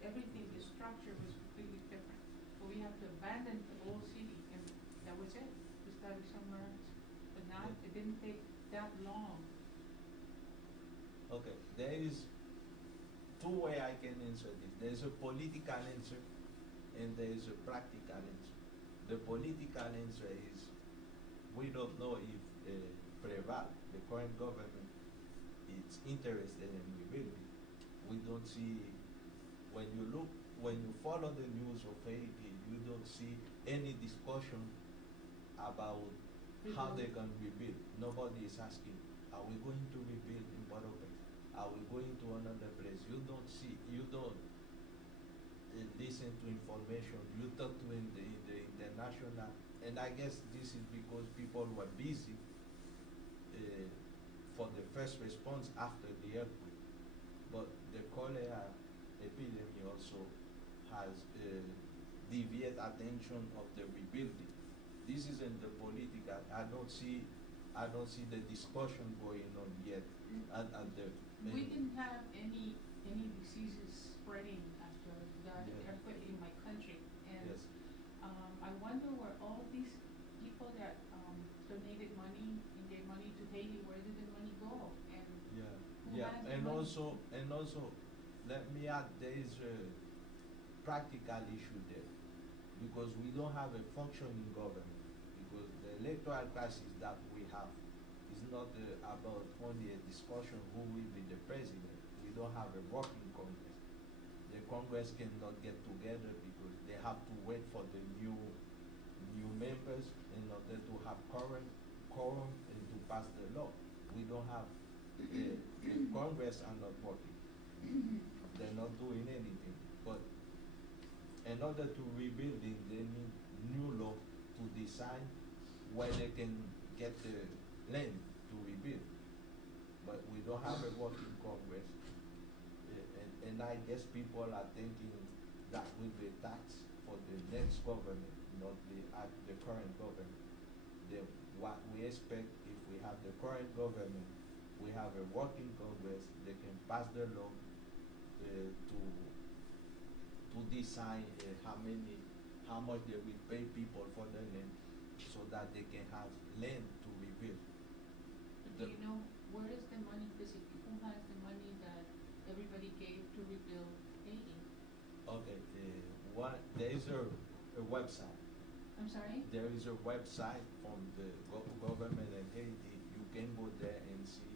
everything, the structure was completely different. So we have to abandon the whole city, and that was it. We started somewhere else. But now it didn't take that long. Okay, there is two ways I can answer this. There's a political answer and there is a practical answer. The political answer is we don't know if Preval, the current government, is interested in rebuilding. We don't see, when you follow the news of Haiti, you don't see any discussion about how they can rebuild. Nobody is asking, are we going to rebuild in Port-au-Prince? Are we going to another place? You don't listen to information. You talk to the international, and I guess this is because people were busy for the first response after the earthquake. But the cholera epidemic also has deviated attention of the rebuilding. This isn't the political. I don't see the discussion going on yet at the. We didn't have any diseases spreading after the Yeah. earthquake in my country, and Yes. I wonder where all these people that donated money and gave money to Haiti, where did the money go? And Yeah, who yeah, has the and money? also, let me add, there is a practical issue there, because we don't have a functioning government, because the electoral crisis that we have is not about only a discussion who will be the president. We don't have a working Congress. The Congress cannot get together because they have to wait for the new members in order to have quorum and to pass the law. We don't have the Congress are not working. They're not doing anything. But in order to rebuilding, they need new law to decide where they can get the land to rebuild. But we don't have a working Congress. And I guess people are thinking that will be tax for the next government, not the current government. What we expect, if we have the current government, we have a working Congress, they can pass the law to decide how much they will pay people for the land, so that they can have land to rebuild. Do you know where is the money physically? Who has the money that everybody gave to rebuild Haiti? Okay, there is a website. I'm sorry? There is a website from the government in Haiti. You can go there and see.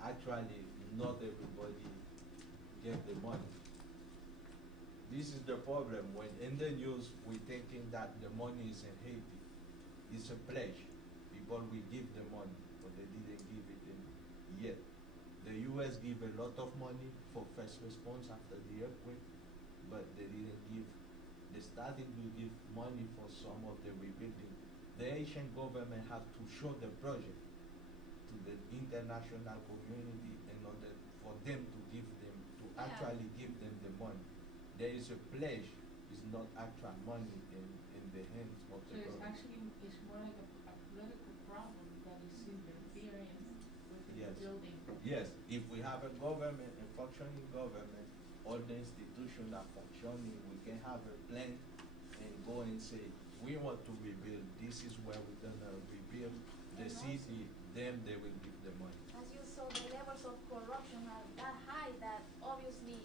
Actually, not everybody get the money. This is the problem. When in the news we're thinking that the money is in Haiti. It's a pledge. People will give the money, but they didn't give it in yet. The U.S. gave a lot of money for first response after the earthquake, but they didn't give. They started to give money for some of the rebuilding. The Haitian government has to show the project to the international community in order for them to give them, to Yeah. actually give them the money. There is a pledge, it's not actual money in the hands of So the it's government. actually, it's more like a political problem that is interfering with the Yes. building. Yes, if we have a government, a functioning government, all the institutions are functioning, we can have a plan and go and say, we want to rebuild, this is where we're gonna rebuild the And city, then they will give the money. As you saw, the levels of corruption are that high that obviously,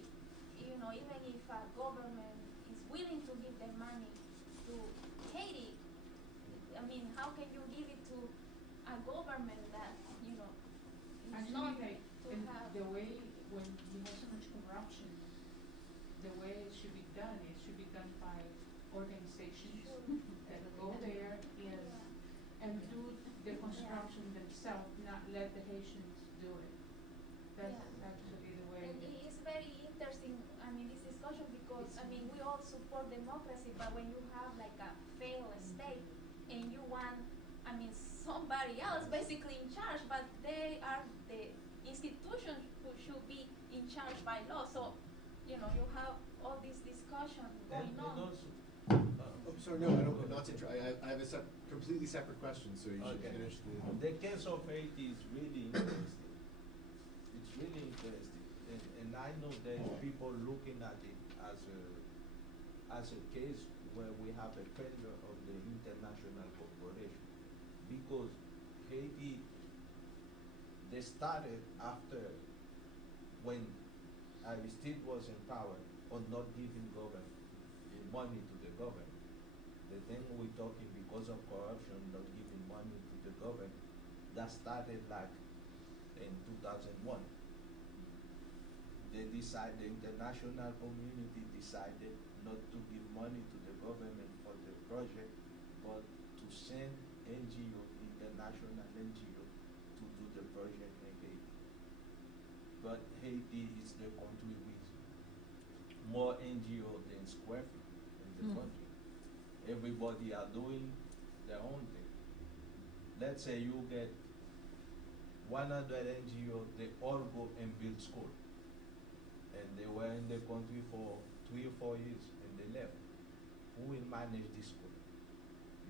even if a government is willing to give the money to Haiti, I mean, how can you give it to a government that, is Actually, not like, to in have. the way, when you have so much corruption, the way it should be done by organizations that go there and do the construction themselves, not let the Haitians do it. That's Yeah. actually the way. And it is very interesting, this discussion, because, we all support democracy, but when you have like a failed state and you want, somebody else basically in charge, but they are the institutions who should be in charge by law. So, you have all this discussion going And on. also, Oh, sorry, no, I don't, not to I have a completely separate question, so you should okay. finish The case of Haiti is really interesting. It's really interesting, and I know there's people looking at it as a case where we have a failure of the international cooperation, because Haiti, they started after when Aristide was in power on not giving government, money to the government. The thing we're talking because of corruption, not giving money to the government, that started like in 2001. The international community decided not to give money to the government for the project, but to send NGO, international NGO, to do the project in Haiti. But Haiti is the country with more NGO than square feet in the country. Everybody are doing their own thing. Let's say you get 100 NGO, they all go and build school. And they were in the country for 3 or 4 years and they left. Who will manage this school?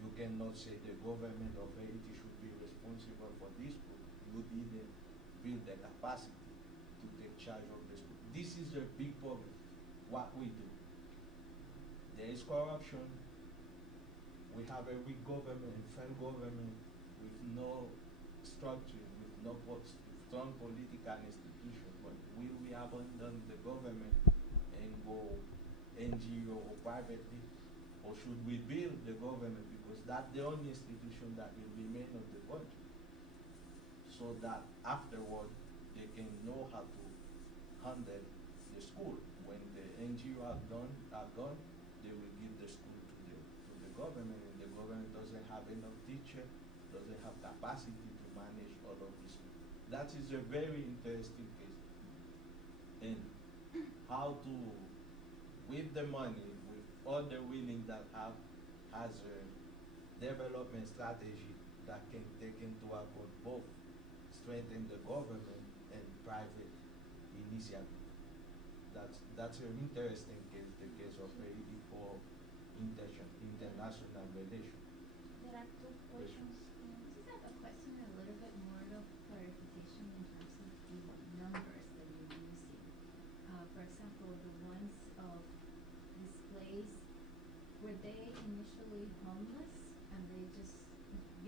You cannot say the government of Haiti should be responsible for this school. You didn't build the capacity to take charge of the school. This is the big problem, what we do. There is corruption. We have a weak government, failed government with no structure, with no strong political institution. But will we abandon the government and go NGO or privately? Or should we build the government, because that's the only institution that will remain of the country, so that afterward they can know how to handle the school. When the NGO are gone, they will give the school to the government, and the government doesn't have enough teacher, doesn't have capacity to manage all of this. That is a very interesting case. And how to, with the money, with all the willing that have, has a development strategy that can take into account both strengthen the government and private initiative. That's an interesting case, the case of Haiti for international relations. There are two questions. Just have a question, a little bit more of clarification in terms of the numbers that you're using. For example, the ones of displaced, were they initially homeless and they just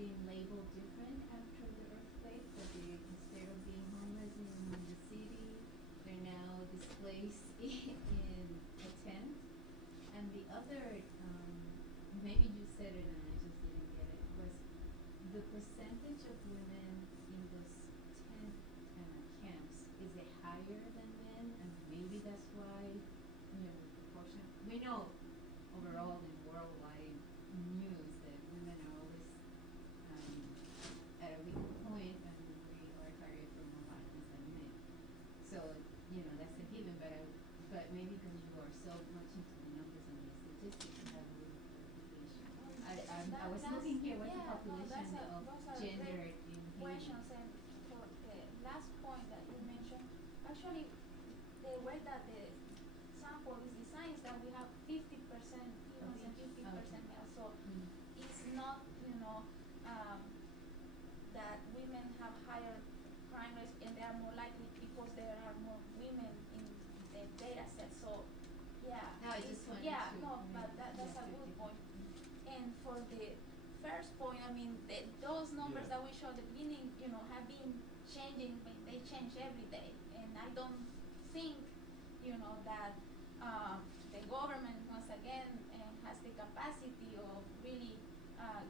being labeled different after the earthquake? That they, instead of being homeless in the city, they're now displaced in a tent? And the other, maybe you said it and I just didn't get it, was the percentage of women in those tent camps, is it higher than men? And maybe that's why, the proportion, we know overall in worldwide news that women are always at a weak point and we are targeted for more violence than men. So, that's a given, but maybe because you are so much into the numbers and the statistics, you have a little clarification. I was looking here, what's the population of gender in Haiti? Questions, and for the last point that you mentioned, actually, the way that the sample is designed is that we have 50% females and 50% males. So it's not, that women have higher crime rates and they are more likely because there are more women in the data set. So yeah, No, I just wanted yeah, to no, but that's a good point. And for the first point, I mean, those numbers that we showed at the beginning, have been changing. They change every day, and I don't think, that the government once again has the capacity of really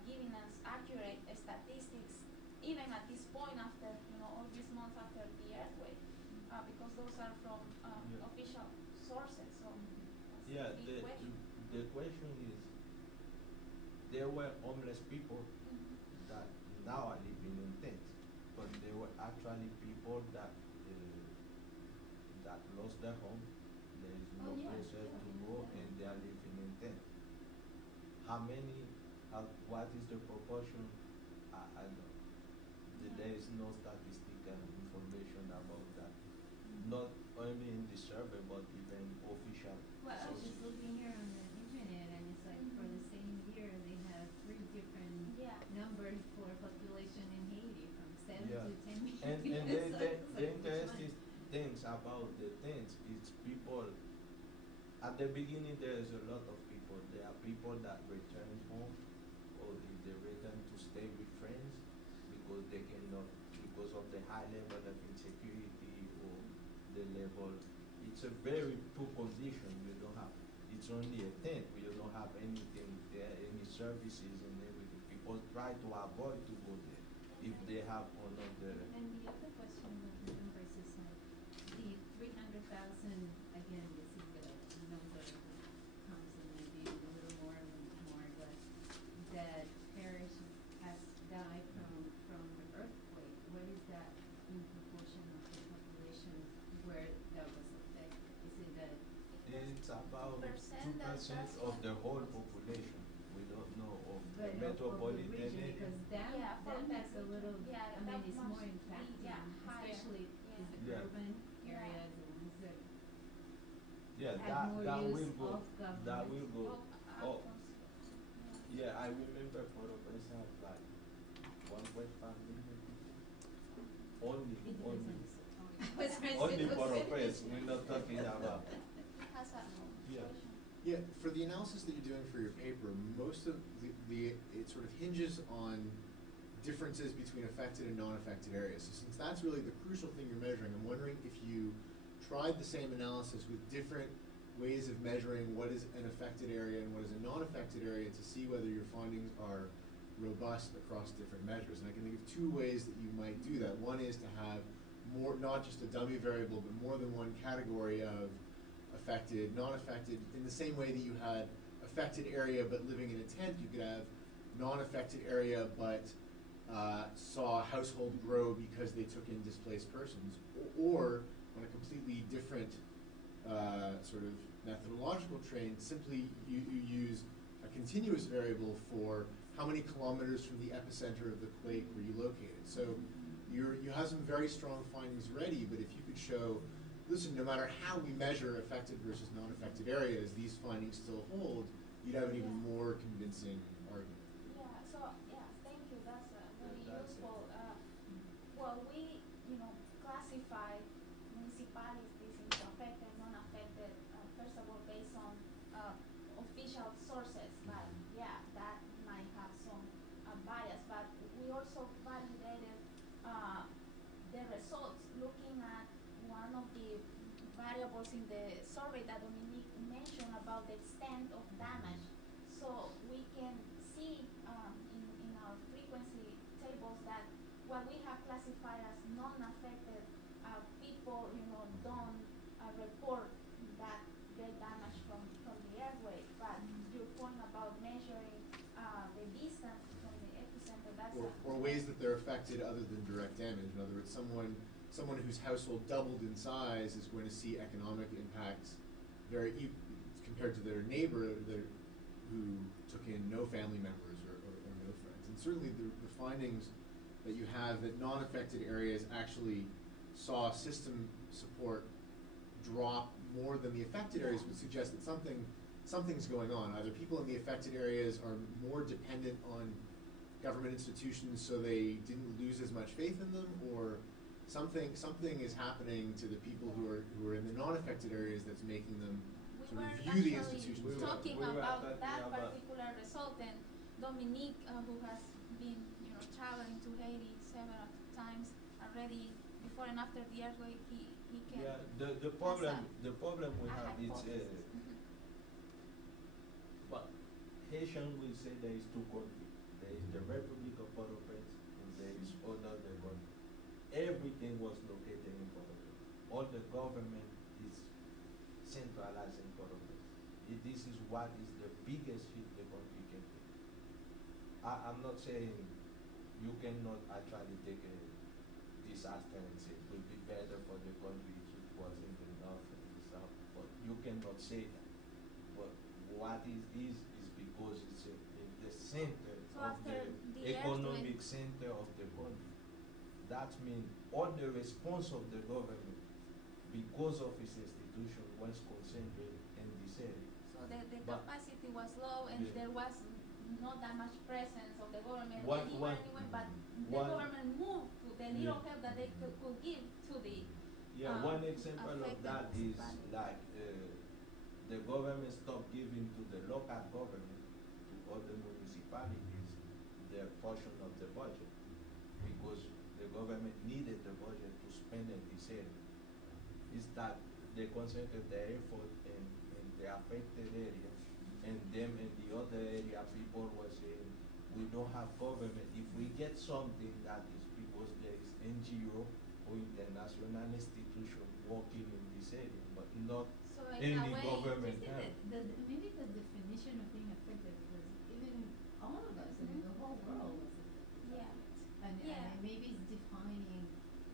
giving us accurate statistics, even at this point after all these months after the earthquake, because those are from official sources. So that's a big question. The question is, there were homeless people that now are living in tents, but there were actually people that lost their home. There is no place else to go, and they are living in tents. What is the proportion? I don't know. There is no statistical information about that. Not only in the survey, but even official Well, I was sources. just looking here on the internet, and it's like for the same year, they have 3 different numbers for population in Haiti, from 7 to 10 million. And So the it's like, interesting things about the tents is people, at the beginning there is a lot of people. There are people that return home, or if they return to stay with friends because they cannot, because of the high level of insecurity or the level, it's a very poor condition. You don't have, it's only a tent. We don't have anything there, any services and everything. People try to avoid to go there if they have another. And the other question with the numbers is like, the 300,000, again, this is a number that comes in maybe a little more, but that parish has died from the earthquake. What is that in proportion of the population where that was affected? Is it that? It's about 2% that's of what- the whole population. We don't know of the But of the metropolitan region, area. because Yeah, for that's a the little, region. Yeah, I mean, that it's must more be, impacting, yeah, higher. especially Yeah. is the Yeah. urban Yeah. areas, the ones that Yeah, have more that use will go. of government. That will go. Oh, Oh, yeah, I remember Port-au-Prince had like 1.5 million people. Only, It depends only. on the city. Only Port-au-Prince. We're not talking about. Has a Yeah. situation. Yeah, for the analysis that you're doing for your paper, most of it sort of hinges on differences between affected and non-affected areas. So since that's really the crucial thing you're measuring, I'm wondering if you tried the same analysis with different ways of measuring what is an affected area and what is a non-affected area to see whether your findings are robust across different measures. And I can think of two ways that you might do that. One is to have more, not just a dummy variable, but more than one category of affected, non-affected, in the same way that you had affected area but living in a tent, you could have non-affected area but saw household grow because they took in displaced persons, or on a completely different sort of methodological train, simply you use a continuous variable for how many kilometers from the epicenter of the quake were you located. So you have some very strong findings ready, but if you could show, listen, no matter how we measure affected versus non-affected areas, these findings still hold, you'd have an even more convincing argument. Yeah, so, yeah, thank you, that's very That's it. useful. Well, we, classify municipalities into affected, non-affected, first of all, based on official sources, but yeah, that might have some bias, but we also validated the results looking at one of the variables in the survey that Dominique mentioned about the extent of damage. So we can see in our frequency tables that what we have classified as non-affected people, don't report that great damage from the earthquake. But your point about measuring the distance from the epicenter, that's Or ways that they're affected other than direct damage. In other words, someone whose household doubled in size is going to see economic impacts compared to their neighbor who took in no family members or no friends. And certainly the findings that you have that non-affected areas actually saw system support drop more than the affected areas would suggest that something's going on. Either people in the affected areas are more dependent on government institutions so they didn't lose as much faith in them, or something is happening to the people who are in the non-affected areas that's making them we sort were of view the actually institutions talking We were about talking that about- particular result, and Dominique, who has been, traveling to Haiti several times already before and after the earthquake, he can. Yeah, the problem we a have is, hypothesis. but Haitian will say there is two countries. There is the Republic of Port-au-Prince and there is another country. Everything was located in Port-au-Prince. All the government is centralized in Port-au-Prince. This is what is the biggest hit the country can take. I'm not saying you cannot actually take a disaster and say it would be better for the country if it was in the north and the south, but you cannot say that. But what is because it's in the center So of after the the economic earthquake- center of the country. That means all the response of the government because of its institution was concentrated in this area. So the But- capacity was low, and Yeah. there was not that much presence of the government One- anywhere, one- but the one- government moved to the little Yeah. help that they could give to the. Yeah, one example of affected that is municipalities. like the government stopped giving to the local government, to other municipalities, their portion of the budget because the government needed the budget to spend in this area. Is that they concentrate their effort in the affected area, and them in the other area, people were saying, we don't have government. If we get something that is because there is NGO or international institution working in this area, but not So in any a way, government I help. think that maybe the definition of being affected, because even all of us, I mean, the whole world was affected by Yeah. it. And Yeah. maybe it's defining,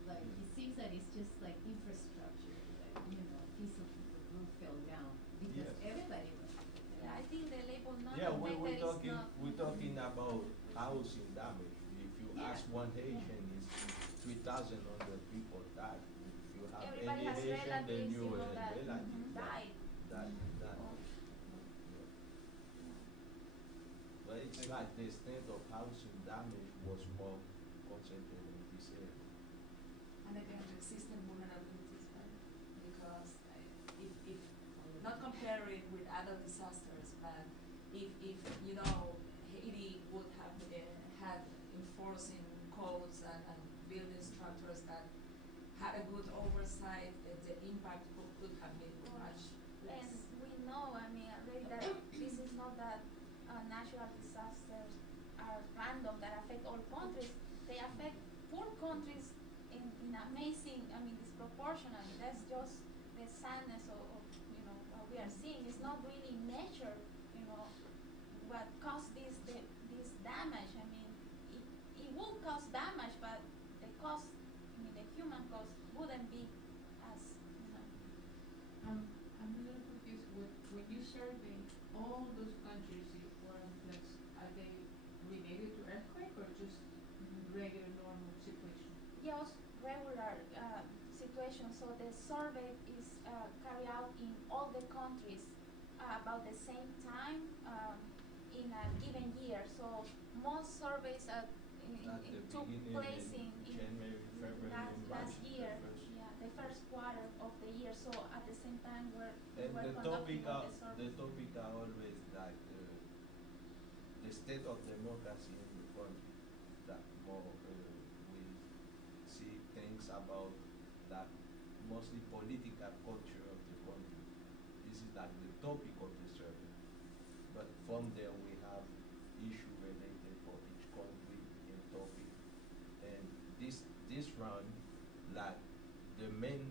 like, it seems that it's just like infrastructure, that, you know, a piece of the roof fell down, because Yes. everybody was affected. Yeah, I think the label not Yeah, affected we're is talking, not. we're talking about housing damage. If you Yeah. ask one Haitian, is 3,000 other people died. If you have Everybody any has Haitian, then relatives, you you are know, that relative died. that. Oh. Yeah. But it's like the extent of housing damage was more concentrated in this area. And again, the existing vulnerabilities, right? Because if not comparing with other disasters, but if you know Haiti would have had enforcing codes and building structures that had a good oversight, the impact could have been much And less. we know, I mean, already that this is not that natural disasters are random that affect all countries. They affect poor countries in amazing, I mean, disproportionately. That's just the sadness of you know what we are seeing. It's not really nature, you know, what caused this damage. I mean, it will cause damage, but the cost, I mean, the human cost wouldn't be as, you know. I'm a little confused. When you survey all those countries where floods, are they related to earthquake or just regular normal situation? Just regular situation. So the survey is carried out in all the countries about the same time in a given year. So most surveys At the took beginning place in January, February, and March, last year. the first. Yeah, the first quarter of the year. So at the same time we And were the conducting topic all are, the the surveys. topic are always that the state of democracy in the country, that more we see things about that mostly political culture of the country. This is like the topic of the survey. But from there we have issue related for each country in topic. And this round, like the main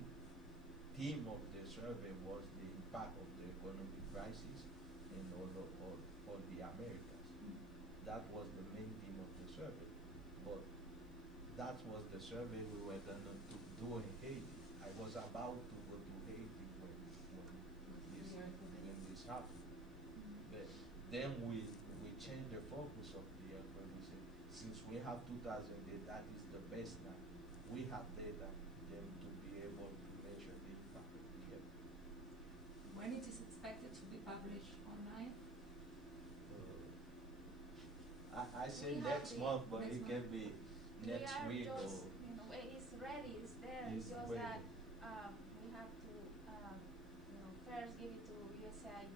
theme of the survey was the impact of the economic crisis in all the Americas. That was the main theme of the survey. But that was the survey we were going to do in Haiti. I was about to go to Haiti when this happened. But then we changed the focus of the effort. We said, since we have 2,000 data, that is the best now. We have data then to be able to measure the impact of the effort. When it is expected to be published online? I say We have next the- month, but next it month. can be next we are week just, or. you know, it's ready, it's there. It's It's just ready. that we have to, you know, first give it to USAID